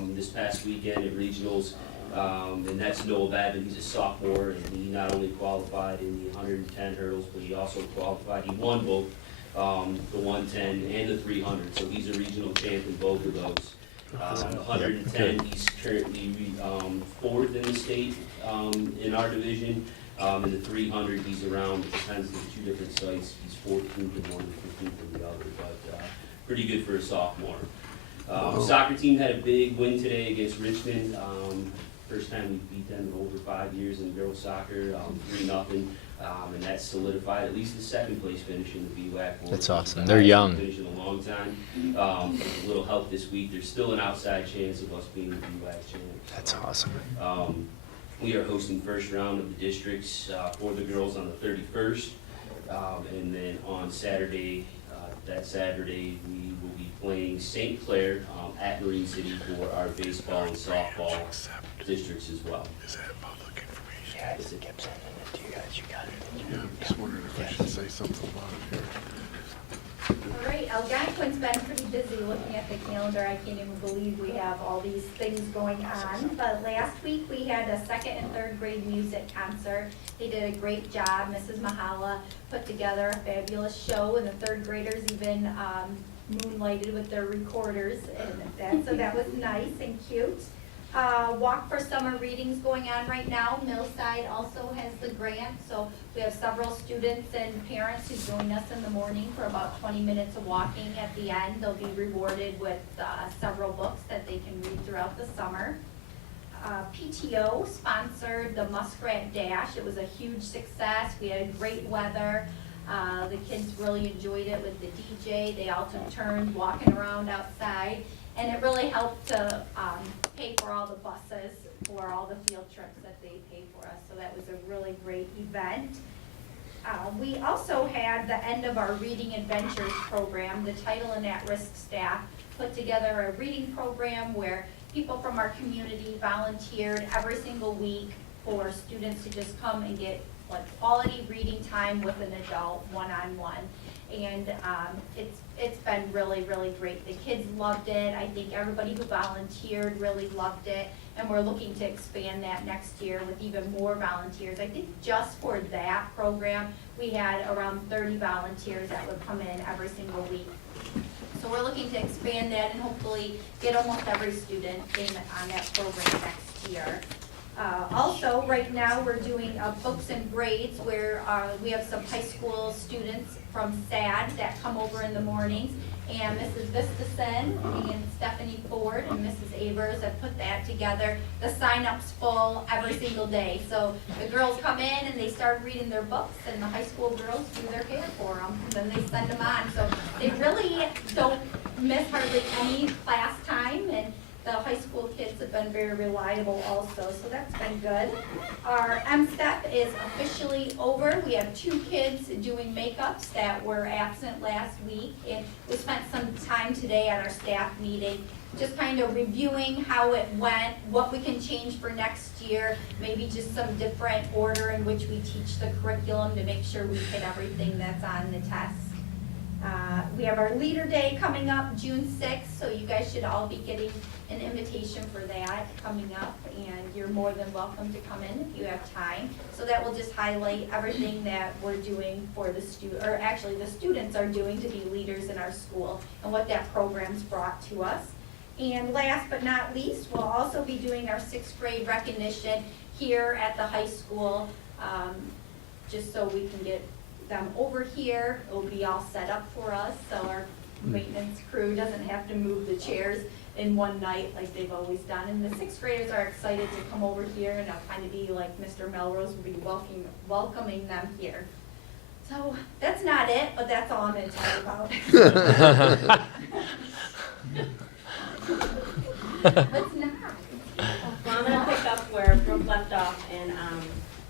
this past weekend at regionals. And that's Noah Babin. He's a sophomore, and he not only qualified in the 110 hurdles, but he also qualified. He won both the 110 and the 300, so he's a regional champ in both of those. The 110, he's currently fourth in the state in our division. In the 300, he's around, it depends on two different sites. He's 14th in one and 15th in the other, but pretty good for a sophomore. Soccer team had a big win today against Richmond. First time we beat them in over 5 years in girls soccer, 3-0, and that solidified at least the second place finish in the BWAC. That's awesome. They're young. Finish in a long time. With a little help this week, there's still an outside chance of us being the BWAC champs. That's awesome. We are hosting first round of the districts for the girls on the 31st, and then on Saturday, that Saturday, we will be playing St. Clair at Marine City for our baseball and softball districts as well. Is that public information? Yeah, I kept sending it to you guys. You got it. Yeah, I'm just wondering if I should say something about it here. All right, Algonquin's been pretty busy looking at the calendar. I can't even believe we have all these things going on. But last week we had a second and third grade music concert. They did a great job. Mrs. Mahala put together a fabulous show, and the third graders even moonlighted with their recorders, and so that was nice and cute. Walk for Summer readings going on right now. Millside also has the grant, so we have several students and parents who join us in the morning for about 20 minutes of walking. At the end, they'll be rewarded with several books that they can read throughout the summer. PTO sponsored the Muskrat Dash. It was a huge success. We had great weather. The kids really enjoyed it with the DJ. They all took turns walking around outside. And it really helped to pay for all the buses for all the field trips that they paid for us. So that was a really great event. We also had the end of our Reading Adventures program. The Title and At-Risk staff put together a reading program where people from our community volunteered every single week for students to just come and get quality reading time with an adult one-on-one. And it's been really, really great. The kids loved it. I think everybody who volunteered really loved it. And we're looking to expand that next year with even more volunteers. I think just for that program, we had around 30 volunteers that would come in every single week. So we're looking to expand that and hopefully get almost every student in on that program next year. Also, right now, we're doing books and grades where we have some high school students from SAD that come over in the mornings. And Mrs. Vistacen and Stephanie Ford and Mrs. Avers have put that together. The sign-up's full every single day. So the girls come in and they start reading their books, and the high school girls do their hair for them. And then they send them on. So they really don't miss hardly any class time, and the high school kids have been very reliable also, so that's been good. Our M-Step is officially over. We have 2 kids doing makeups that were absent last week, and we spent some time today at our staff meeting just kind of reviewing how it went, what we can change for next year, maybe just some different order in which we teach the curriculum to make sure we hit everything that's on the test. We have our Leader Day coming up June 6th, so you guys should all be getting an invitation for that coming up, and you're more than welcome to come in if you have time. So that will just highlight everything that we're doing for the the students are doing to be leaders in our school and what that program's brought to us. And last but not least, we'll also be doing our 6th grade recognition here at the high school, just so we can get them over here. It'll be all set up for us, so our maintenance crew doesn't have to move the chairs in one night like they've always done. And the 6th graders are excited to come over here, and I'll kind of be like Mr. Melrose will be welcoming them here. So that's not it, but that's all I'm going to tell you about. What's not? Well, I'm going to pick up where Brooke left off and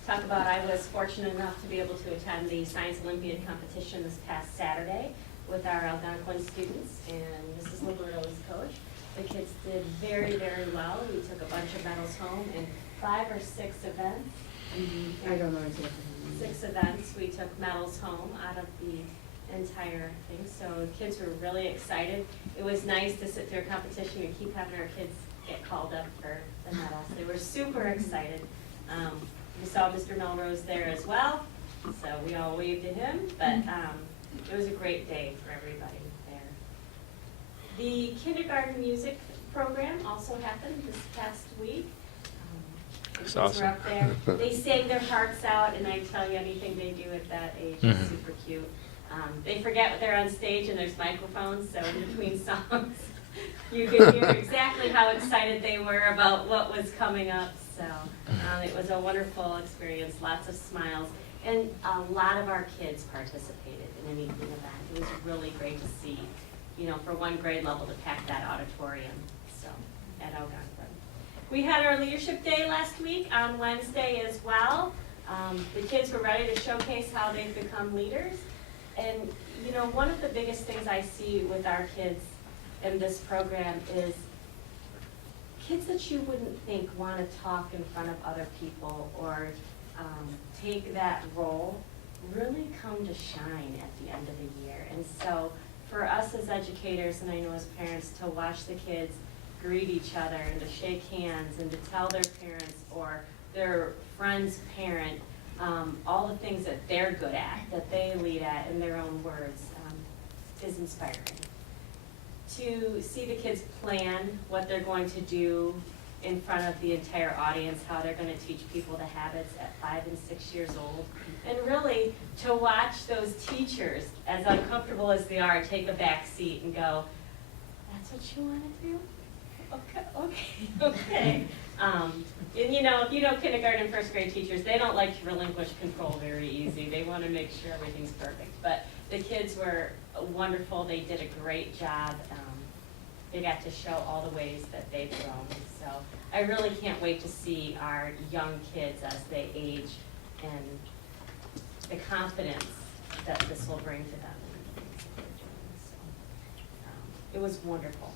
talk about I was fortunate enough to be able to attend the Science Olympiad competition this past Saturday with our Algonac students, and Mrs. Liberto was coach. The kids did very, very well. We took a bunch of medals home in 5 or 6 events. I don't know exactly. 6 events. We took medals home out of the entire thing. So the kids were really excited. It was nice to sit through a competition and keep having our kids get called up for the medals. They were super excited. We saw Mr. Melrose there as well, so we all waved at him, but it was a great day for everybody there. The kindergarten music program also happened this past week. The kids That's were up there. They sang their hearts out, and I tell you, anything they do at that age is super cute. They forget what they're on stage and there's microphones, so in between songs, you could hear exactly how excited they were about what was coming up. So it was a wonderful experience, lots of smiles, and a lot of our kids participated in an evening event. It was really great to see, for one grade level to pack that auditorium, so, at Algonquin. We had our Leadership Day last week on Wednesday as well. The kids were ready to showcase how they've become leaders. And, one of the biggest things I see with our kids in this program is kids that you wouldn't think want to talk in front of other people or take that role really come to shine at the end of the year. And so for us as educators, and I know as parents, to watch the kids greet each other and to shake hands and to tell their parents or their friend's parent all the things that they're good at, that they lead at in their own words, is inspiring. To see the kids plan what they're going to do in front of the entire audience, how they're going to teach people the habits at 5 and 6 years old, and really to watch those teachers, as uncomfortable as they are, take a back seat and go, "That's what you want to do? Okay. And if kindergarten and 1st grade teachers, they don't like to relinquish control very easy. They want to make sure everything's perfect. But the kids were wonderful. They did a great job. They got to show all the ways that they've grown. So I really can't wait to see our young kids as they age and the confidence that this will bring to them. So, it was wonderful.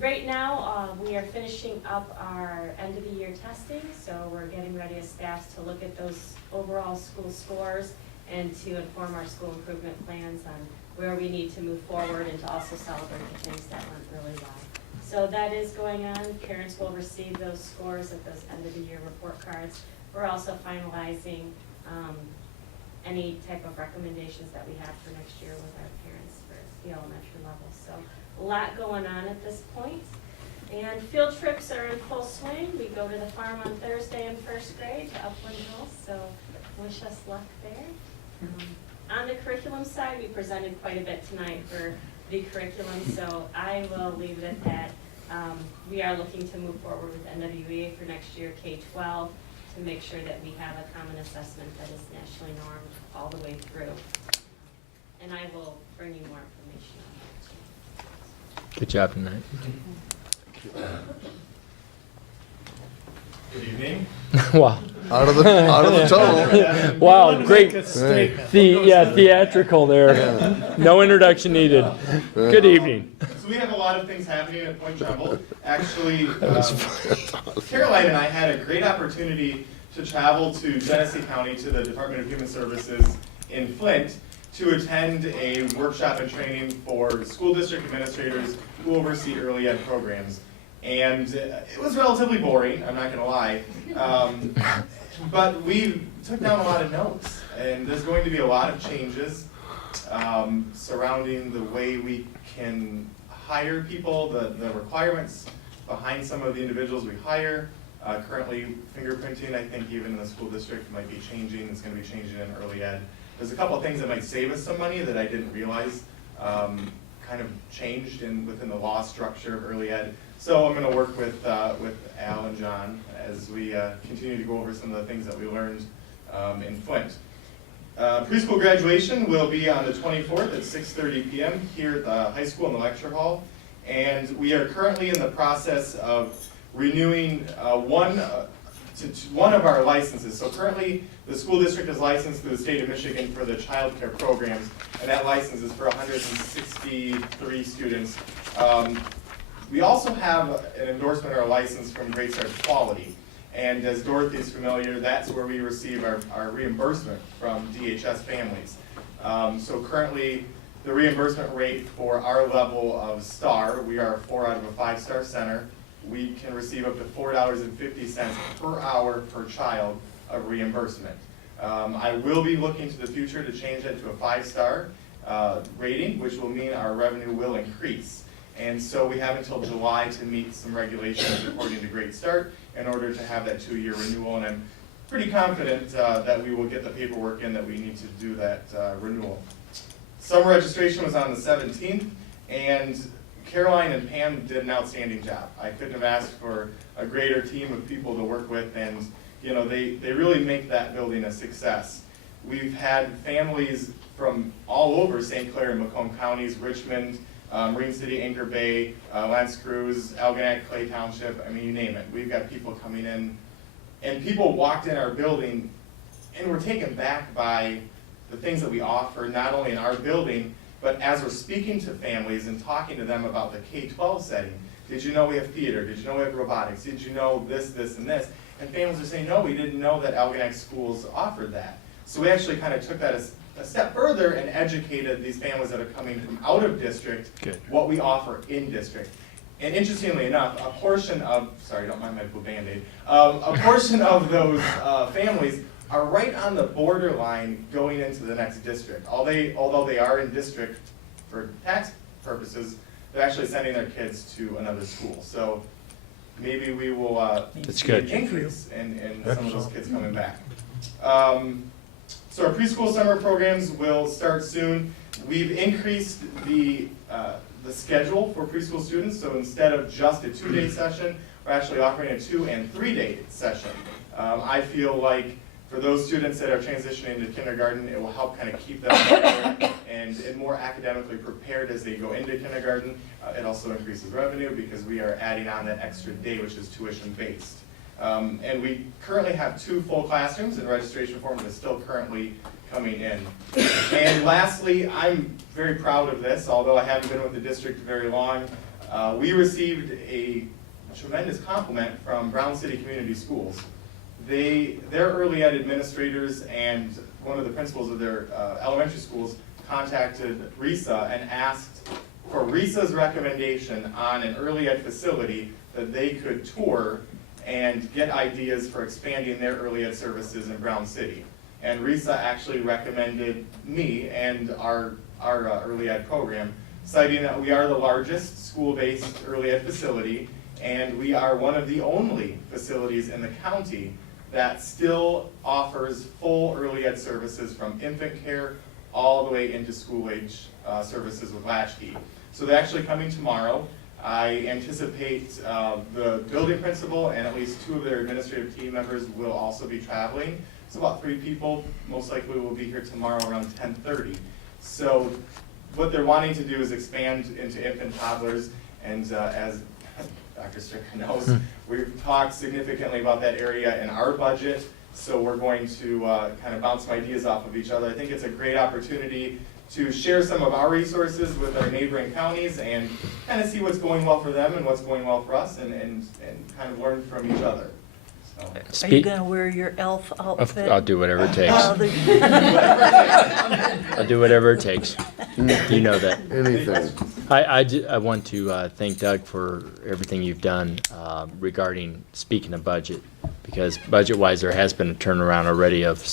Right now, we are finishing up our end of the year testing, so we're getting ready as staffs to look at those overall school scores and to inform our school improvement plans on where we need to move forward and to also celebrate the things that went really well. So that is going on. Parents will receive those scores at those end of the year report cards. We're also finalizing any type of recommendations that we have for next year with our parents for the elementary level. So a lot going on at this point. And field trips are in full swing. We go to the farm on Thursday in 1st grade to Upland Hills, so wish us luck there. On the curriculum side, we presented quite a bit tonight for the curriculum, so I will leave it at that. We are looking to move forward with NWEA for next year, K-12, to make sure that we have a common assessment that is nationally normed all the way through. And I will bring you more information on that Good job tonight. Good evening. Wow. Out of the tunnel. Wow, great. Right. Theatrical there. No introduction needed. Good evening. So we have a lot of things happening at Point Trumbull. Actually, Caroline and I had a great opportunity to travel to Genesee County to the Department of Human Services in Flint to attend a workshop and training for school district administrators who oversee early ed programs. And it was relatively boring, I'm not going to lie. But we took down a lot of notes, and there's going to be a lot of changes surrounding the way we can hire people, the requirements behind some of the individuals we hire. Currently, fingerprinting, I think even in the school district, might be changing. It's going to be changing in early ed. There's a couple of things that might save us some money that I didn't realize kind of changed within the law structure of early ed. So I'm going to work with Al and John as we continue to go over some of the things that we learned in Flint. Preschool graduation will be on the 24th at 6:30 p.m. here at the high school in the lecture hall. And we are currently in the process of renewing one of our licenses. So currently, the school district is licensed through the state of Michigan for the child care programs, and that license is for 163 students. We also have an endorsement or a license from Great Start Quality. And as Dorothy is familiar, that's where we receive our reimbursement from DHS families. So currently, the reimbursement rate for our level of star, we are a 4 out of a 5-star center. We can receive up to $4.50 per hour per child of reimbursement. I will be looking to the future to change that to a 5-star rating, which will mean our revenue will increase. And so we have until July to meet some regulations according to Great Start in order to have that 2-year renewal. And I'm pretty confident that we will get the paperwork in that we need to do that renewal. Summer registration was on the 17th, and Caroline and Pam did an outstanding job. I couldn't have asked for a greater team of people to work with, and you know, they really make that building a success. We've had families from all over St. Clair and Macomb counties, Richmond, Marine City, Anchor Bay, L'Anse Creuse, Algonac, Clay Township, I mean, you name it. We've got people coming in, and people walked in our building and were taken back by the things that we offer, not only in our building, but as we're speaking to families and talking to them about the K-12 setting. Did you know we have theater? Did you know we have robotics? Did you know this, this, and this? And families are saying, no, we didn't know that Algonac schools offered that. So we actually kind of took that a step further and educated these families that are coming from out of district what we offer in district. And interestingly enough, a portion of, sorry, don't mind my blue Band-Aid, a portion of those families are right on the borderline going into the next district. Although they are in district for tax purposes, they're actually sending their kids to another school. So maybe we will see an increase in some of those kids coming back. So our preschool summer programs will start soon. We've increased the schedule for preschool students, so instead of just a 2-day session, we're actually offering a 2- and 3-day session. I feel like for those students that are transitioning to kindergarten, it will help kind of keep them there and more academically prepared as they go into kindergarten. It also increases revenue because we are adding on that extra day, which is tuition-based. And we currently have 2 full classrooms, and registration forms are still currently coming in. And lastly, I'm very proud of this, although I haven't been with the district very long. We received a tremendous compliment from Brown City Community Schools. Their early ed administrators and one of the principals of their elementary schools contacted RISA and asked for RISA's recommendation on an early ed facility that they could tour and get ideas for expanding their early ed services in Brown City. And RISA actually recommended me and our early ed program, citing that we are the largest school-based early ed facility, and we are one of the only facilities in the county that still offers full early ed services from infant care all the way into school-age services with latchkey. So they're actually coming tomorrow. I anticipate the building principal and at least 2 of their administrative team members will also be traveling. So about 3 people most likely will be here tomorrow around 10:30. So what they're wanting to do is expand into infant toddlers, And as Dr. Strickland knows, we've talked significantly about that area in our budget, so we're going to kind of bounce some ideas off of each other. I think it's a great opportunity to share some of our resources with our neighboring counties and kind of see what's going well for them and what's going well for us, and kind of learn from each other. Are you gonna wear your elf outfit? I'll do whatever it takes. I'll I'll do whatever it takes. You know that. Anything. I want to thank Doug for everything you've done regarding speaking of budget, because budget-wise, there has been a turnaround already of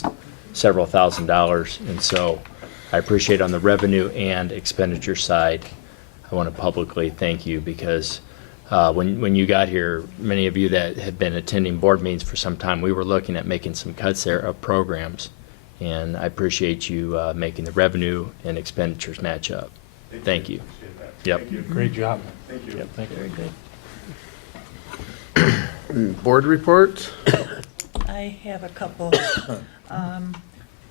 several $1,000s, and so I appreciate on the revenue and expenditure side. I want to publicly thank you, because when you got here, many of you that had been attending board meetings for some time, we were looking at making some cuts there of programs, and I appreciate you making the revenue and expenditures match up. Thank you. Yep. Thank you. Great job. Thank you. Yep, thank you. Very good. Board reports? I have a couple.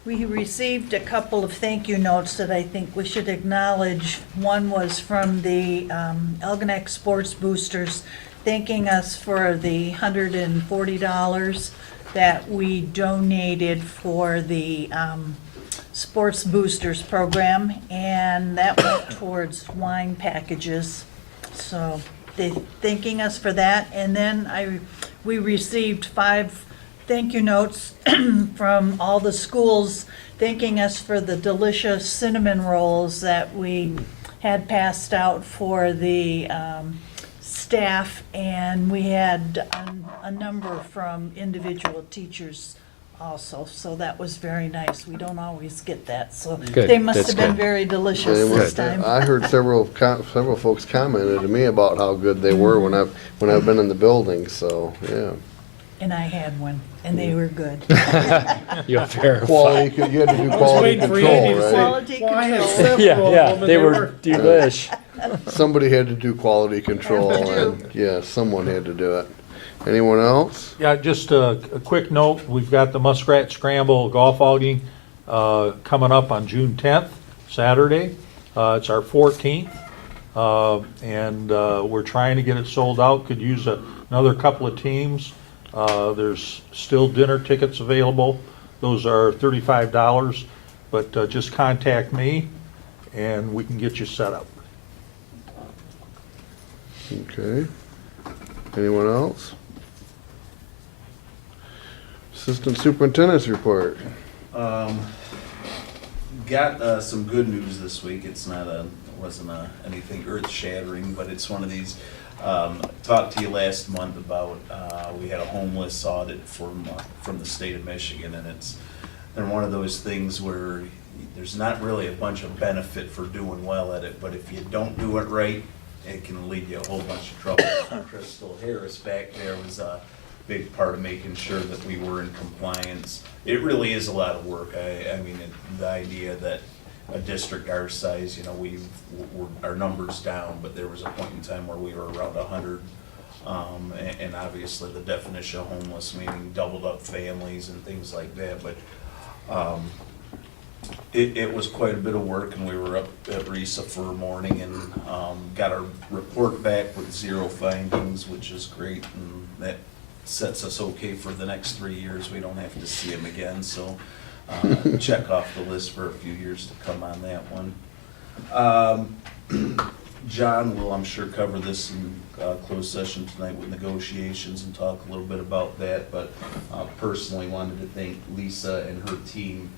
We received a couple of thank you notes that I think we should acknowledge. One was from the Algonac Sports Boosters, thanking us for the $140 that we donated for the Sports Boosters program, and that went towards wine packages. So they thanking us for that. And then we received 5 thank you notes from all the schools thanking us for the delicious cinnamon rolls that we had passed out for the staff, and we had a number from individual teachers also, so that was very nice. We don't always get that, so Good. they must That's have been good. very delicious They this must- time. I heard several folks commented to me about how good they were when I've been in the building, so, yeah. And I had one, and they were good. You'll verify. Quality, you had to do quality control, right? Quality control. Yeah, they were delish. Somebody had to do quality control, Have to do. and, yeah, someone had to do it. Anyone else? Yeah, just a quick note, we've got the Muskrat Scramble golf outing coming up on June 10th, Saturday. It's our 14th, and we're trying to get it sold out. Could use another couple of teams. There's still dinner tickets available. Those are $35, but just contact me and we can get you set up. Okay. Anyone else? Assistant Superintendent's report. Got some good news this week. It wasn't anything earth shattering, but it's one of these. Talked to you last month about we had a homeless audit from the state of Michigan, and it's one of those things where there's not really a bunch of benefit for doing well at it, but if you don't do it right, it can lead you a whole bunch of trouble. Crystal Harris back there was a big part of making sure that we were in compliance. It really is a lot of work. I mean, the idea that a district our size, you know, our numbers down, but there was a point in time where we were around 100. And obviously the definition of homeless meaning doubled up families and things like that, but it was quite a bit of work, and we were up at RISA for a morning and got our report back with 0 findings, which is great, and that sets us okay for the next 3 years. We don't have to see them again, so check off the list for a few years to come on that one. John will, I'm sure, cover this in closed session tonight with negotiations and talk a little bit about that, but personally wanted to thank Lisa and her team.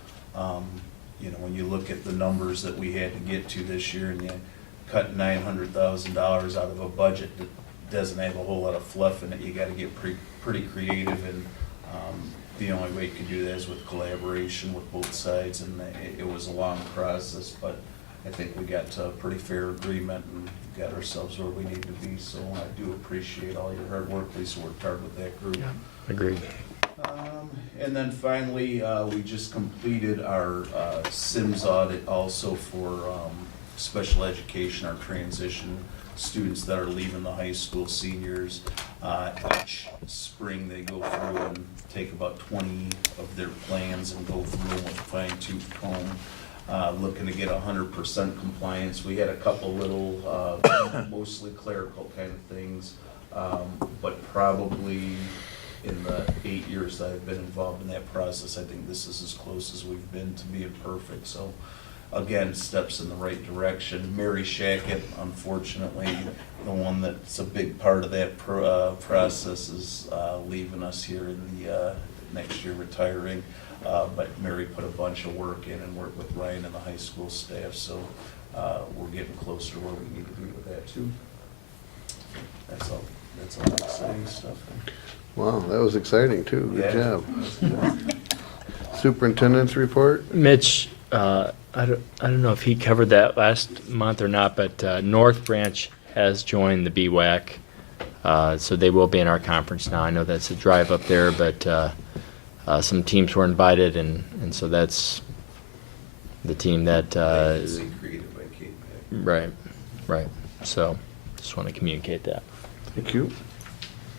You know, when you look at the numbers that we had to get to this year, and you cut $900,000 out of a budget that doesn't have a whole lot of fluff in it, you gotta get pretty creative, and the only way you can do that is with collaboration with both sides, and it was a long process, but I think we got to a pretty fair agreement and got ourselves where we need to be, so I do appreciate all your hard work. Lisa worked hard with that group. Agreed. And then finally, we just completed our SIMS audit also for special education, our transition students that are leaving the high school, seniors. Each spring they go through and take about 20 of their plans and go through them with a fine-tooth comb. looking to get 100% compliance. We had a couple little, mostly clerical kind of things, but probably in the 8 years that I've been involved in that process, I think this is as close as we've been to being perfect. So again, steps in the right direction. Mary Shackett, unfortunately, the one that's a big part of that process is leaving us here in the next year, retiring. But Mary put a bunch of work in and worked with Ryan and the high school staff, so we're getting closer to where we need to be with that too. That's all exciting stuff. Wow, that was exciting too. Good Yeah. job. Superintendent's report? Mitch, I don't know if he covered that last month or not, but North Branch has joined the BWAC, so they will be in our conference now. I know that's a drive up there, but some teams were invited, and so that's the team that. Created by Kate Beck. Right. So just want to communicate that. Thank you.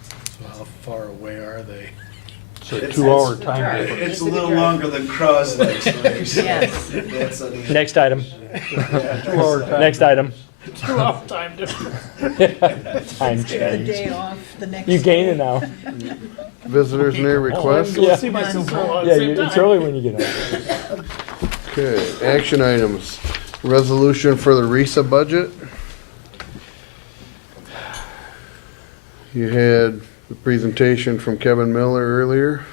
So how far away are they? So 2-hour time difference. It's a little longer than Croslex, right? So Yes. that's a- Next item. 2-hour time. Next item. 2-hour time difference. Time Take a day change. off the next. You gain day. it now. Visitors and their requests? Yeah. See myself all at Yeah, the same it's time. early when you get home. Okay, action items. Resolution for the RISA budget. You had the presentation from Kevin Miller earlier.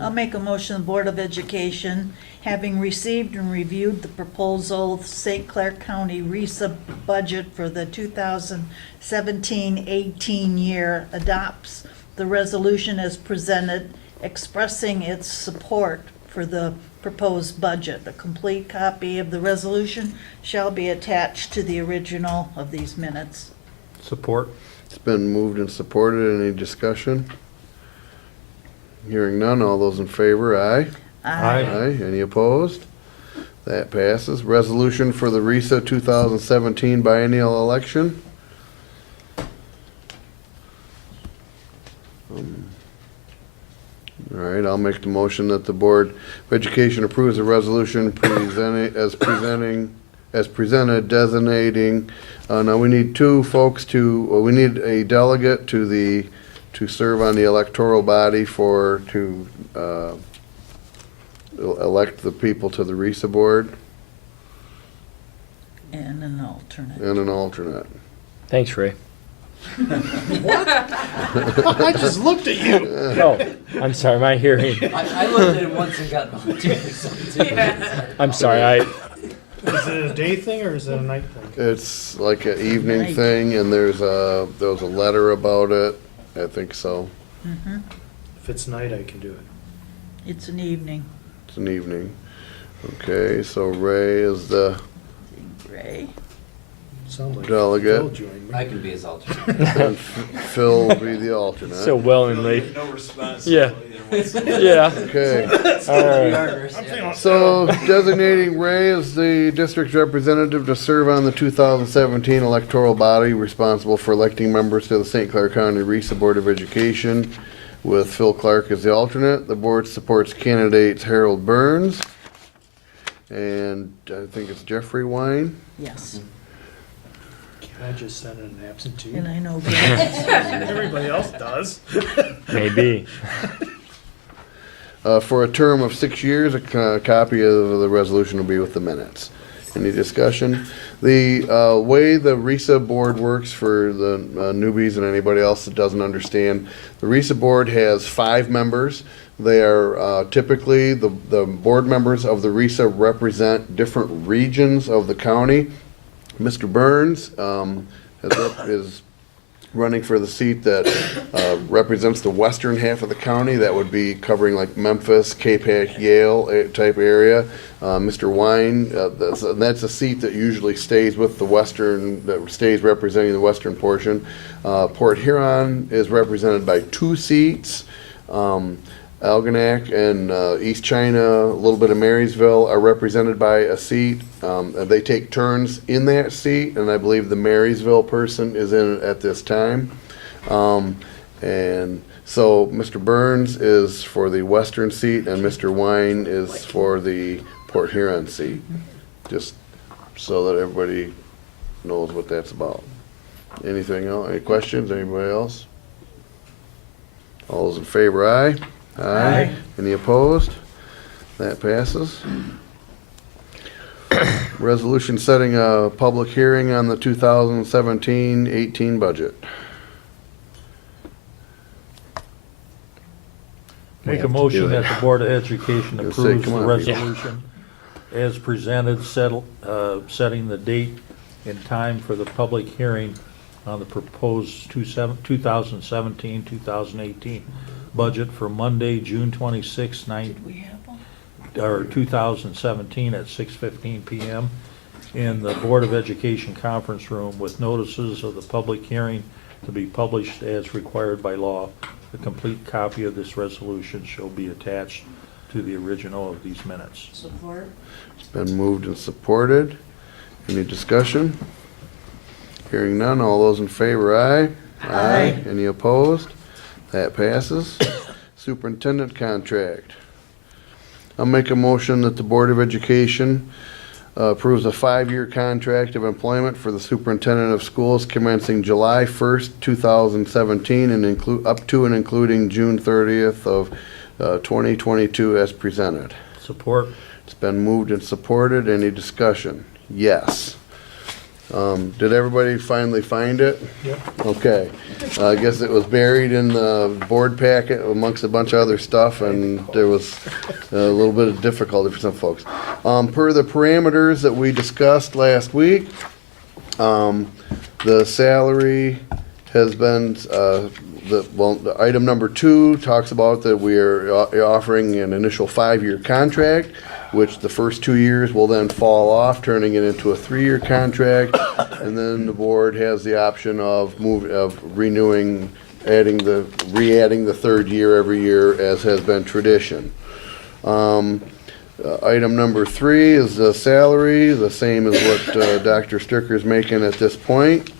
I'll make a motion, the Board of Education, having received and reviewed the proposal St. Clair County RISA budget for the 2017-18 year, adopts the resolution as presented, expressing its support for the proposed budget. A complete copy of the resolution shall be attached to the original of these minutes. Support. It's been moved and supported. Any discussion? Hearing none, all those in favor, aye? Aye. Aye. Any opposed? That passes. Resolution for the RISA 2017 biennial election. All right, I'll make the motion that the Board of Education approves the resolution presented, designating, now we need two folks we need a delegate to serve on the electoral body to elect the people to the RISA board, And an alternate. and an alternate. Thanks, Ray. I just looked at you. Oh, I'm sorry, my hearing. I looked at it once and got volunteered for something too. I'm sorry, Is it a day thing or is it a night thing? It's like an evening Right. thing, and there was a letter about it. I think so. Mhm. If it's night, I can do it. It's an evening. It's an evening. Okay, so Ray is the Ray. Sounds like Delegate. Phil joined me. I can be his alternate. and Phil will be the alternate. so willingly. No response. Yeah. Yeah. Okay. All right. So designating Ray as the district's representative to serve on the 2017 electoral body responsible for electing members to the St. Clair County RISA Board of Education, with Phil Clark as the alternate. The board supports candidates Harold Burns and I think it's Jeffrey Wine. Yes. Can I just send an absentee? And I know. Everybody else does. Maybe. For a term of 6 years. A copy of the resolution will be with the minutes. Any discussion? The way the RISA board works, for the newbies and anybody else that doesn't understand, the RISA board has 5 members. They are typically, the board members of the RISA represent different regions of the county. Mr. Burns is running for the seat that represents the western half of the county. That would be covering like Memphis, K-Pac, Yale type area. Mr. Wine, that's a seat that usually stays with the western, that stays representing the western portion. Port Huron is represented by 2 seats. Algonac and East China, a little bit of Marysville are represented by a seat. They take turns in that seat, and I believe the Marysville person is in it at this time. And so Mr. Burns is for the western seat, and Mr. Wine is for the Port Huron seat, just so that everybody knows what that's about. Anything else, any questions, anybody else? All those in favor, aye? Aye. Any opposed? That passes. Resolution setting a public hearing on the 2017-18 budget. Make a motion that the Board of Education Gonna say, approves come the on, people. resolution as presented, setting the date and time for the public hearing on the proposed 2017-2018 budget for Monday, June 26, Did we have one? 2017 at 6:15 PM in the Board of Education conference room with notices of the public hearing to be published as required by law. A complete copy of this resolution shall be attached to the original of these minutes. Support? It's been moved and supported. Any discussion? Hearing none, all those in favor, aye? Aye. Any opposed? That passes. Superintendent contract. I'll make a motion that the Board of Education approves a 5-year contract of employment for the superintendent of schools commencing July 1st, 2017, and up to and including June 30th of 2022 as presented. Support. It's been moved and supported. Any discussion? Yes. Did everybody finally find it? Yep. Okay. I guess it was buried in the board packet amongst a bunch of other stuff, and there was a little bit of difficulty for some folks. Per the parameters that we discussed last week, the salary has been, the item number 2 talks about that we are offering an initial 5-year contract, which the first 2 years will then fall off, turning it into a 3-year contract. And then the board has the option of renewing, re-adding the 3rd year every year, as has been tradition. Item number 3 is the salary, the same as what Dr. Sticker's making at this point.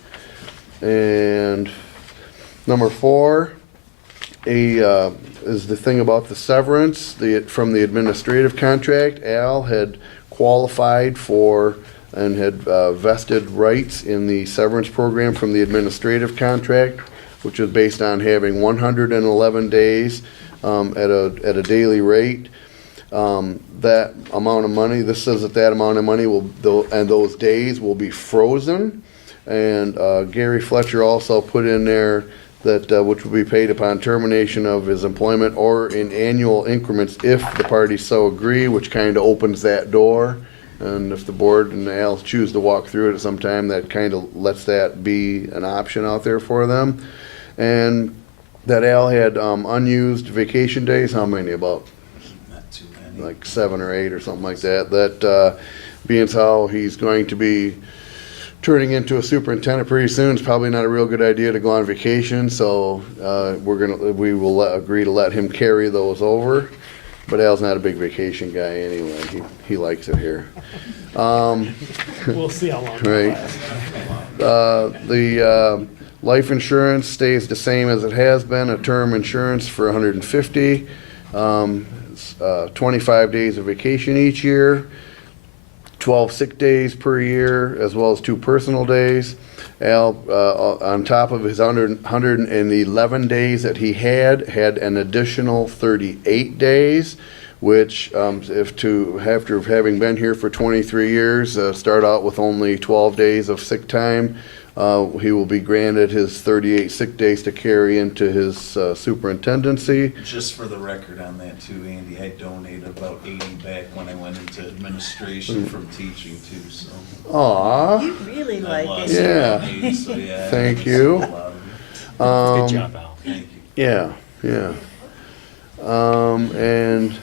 And number 4 is the thing about the severance from the administrative contract. Al had qualified for and had vested rights in the severance program from the administrative contract, which is based on having 111 days at a daily rate. That amount of money, this says that amount of money and those days will be frozen. And Gary Fletcher also put in there that which will be paid upon termination of his employment or in annual increments if the parties so agree, which kind of opens that door. And if the board and Al choose to walk through it at some time, that kind of lets that be an option out there for them. And that Al had unused vacation days, how many? About Not too many. like 7 or 8 or something like that. That being how he's going to be turning into a superintendent pretty soon, it's probably not a real good idea to go on vacation, so we will agree to let him carry those over. But Al's not a big vacation guy anyway. He likes it here. We'll see how long Right. that lasts. The life insurance stays the same as it has been, a term insurance for 150, 25 days of vacation each year, 12 sick days per year, as well as 2 personal days. Al, on top of his 111 days that he had an additional 38 days, which, after having been here for 23 years, start out with only 12 days of sick time. He will be granted his 38 sick days to carry into his superintendency. Just for the record on that too, Andy, I donated about 80 back when I went into administration from teaching too, so. Aw. You really I like lost it. Yeah. about 80, so yeah, Thank it was you. a lot of it. Good job, Al. Thank you. Yeah. And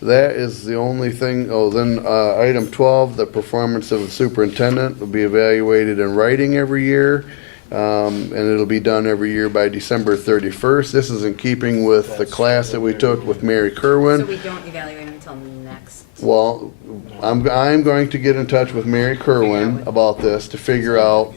that is the only thing. Oh, then item 12, the performance of the superintendent will be evaluated in writing every year, and it'll be done every year by December 31st. This is in keeping with the class that we took with Mary Kerwin. So we don't evaluate them until next. Well, I'm going to get in touch with Mary Kerwin about this to figure out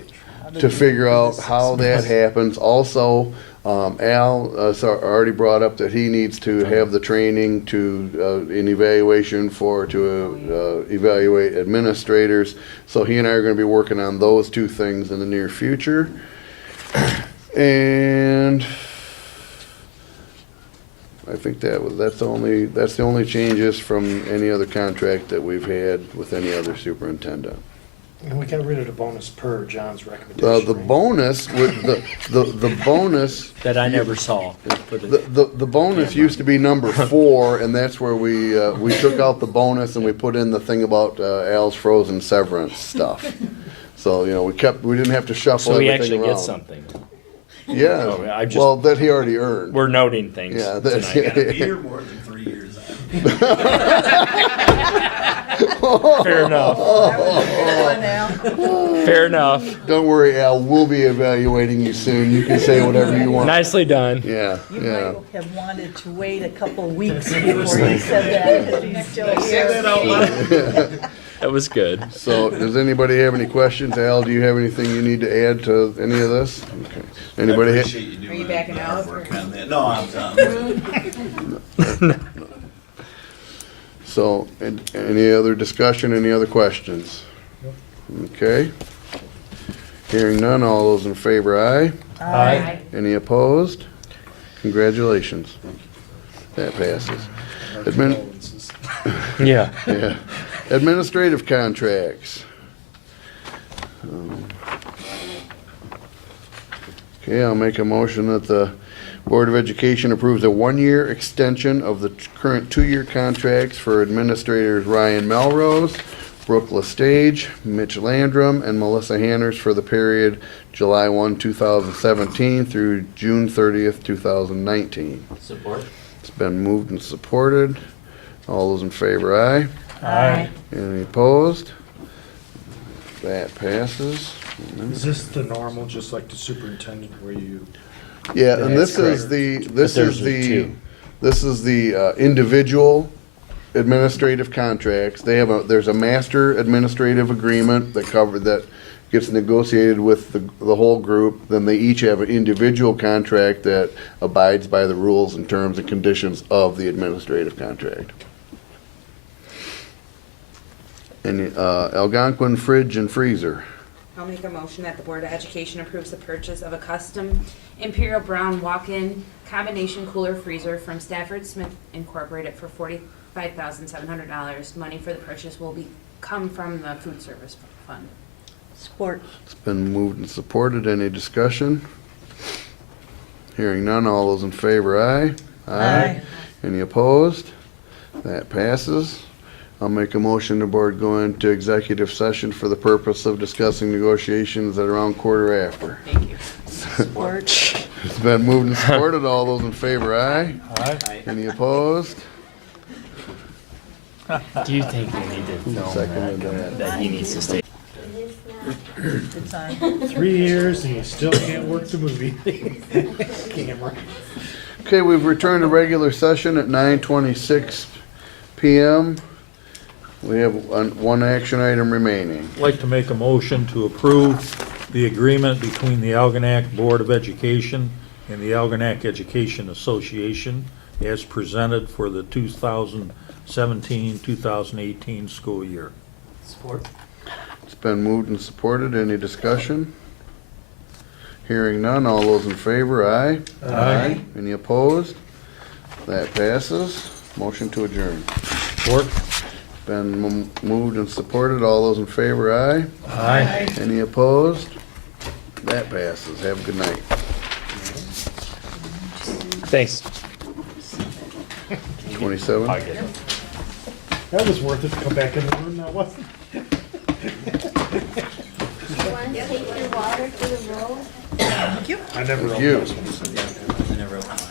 how that happens. Also, Al already brought up that he needs to have the training to, in evaluation to evaluate administrators. So he and I are gonna be working on those two things in the near future. And I think that's the only changes from any other contract that we've had with any other superintendent. And we got rid of the bonus per John's recommendation. The bonus, the bonus. That I never saw. The bonus used to be number 4, and that's where we took out the bonus and we put in the thing about Al's frozen severance stuff. So, you know, we didn't have to shuffle So he everything actually around. gets something. Yeah, Oh, I just- well, that he already earned. We're noting things Yeah, that's tonight. Gotta be here more than 3 years. Fair enough. Fair enough. Don't worry, Al, we'll be evaluating you soon. You can say whatever you want. Nicely done. Yeah, You yeah. might have wanted to wait a couple of weeks before you said that, because he's still here. That was good. So, does anybody have any questions? Al, do you have anything you need to add to any of this? Okay. Anybody? I appreciate you doing Are you backing the out? hard work on that. No, I'm done. So, any other discussion, any other questions? Okay. Hearing none, all those in favor, aye? Aye. Any opposed? Congratulations. That passes. Yeah. Yeah. Administrative contracts. Okay, I'll make a motion that the Board of Education approves a 1-year extension of the current 2-year contracts for administrators Ryan Melrose, Brooke Lestage, Mitch Landrum, and Melissa Hanners for the period July 1, 2017 through June 30th, 2019. Support? It's been moved and supported. All those in favor, aye? Aye. Any opposed? That passes. Is this the normal, just like the superintendent, where you? Yeah, and That's this is correct. this But is there's the, two. this is the individual administrative contracts. There's a master administrative agreement that gets negotiated with the whole group. Then they each have an individual contract that abides by the rules and terms and conditions of the administrative contract. And Algonquin fridge and freezer. I'll make a motion that the Board of Education approves the purchase of a custom Imperial Brown walk-in combination cooler freezer from Stafford Smith Incorporated for $45,700. Money for the purchase will come from the food service fund. Support. It's been moved and supported. Any discussion? Hearing none, all those in favor, aye? Aye. Any opposed? That passes. I'll make a motion the board go into executive session for the purpose of discussing negotiations at around quarter after. Thank you. Support. It's been moved and supported. All those in favor, aye? Aye. Any opposed? Do you think we need to tell Seconded him that. that he needs to stay? It's on. 3 years and you still can't work the movie camera. Okay, we've returned to regular session at 9:26 PM. We have one action item remaining. I'd like to make a motion to approve the agreement between the Algonac Board of Education and the Algonac Education Association as presented for the 2017-2018 school year. Support? It's been moved and supported. Any discussion? Hearing none, all those in favor, aye? Aye. Any opposed? That passes. Motion to adjourn. Support? Been moved and supported. All those in favor, aye? Aye. Any opposed? That passes. Have a good night. Thanks. 27? I'll get it. That was worth it to come back in the room, that wasn't? You want to take your water to the road? Thank you. I never Thank opened you. this one. I never opened mine.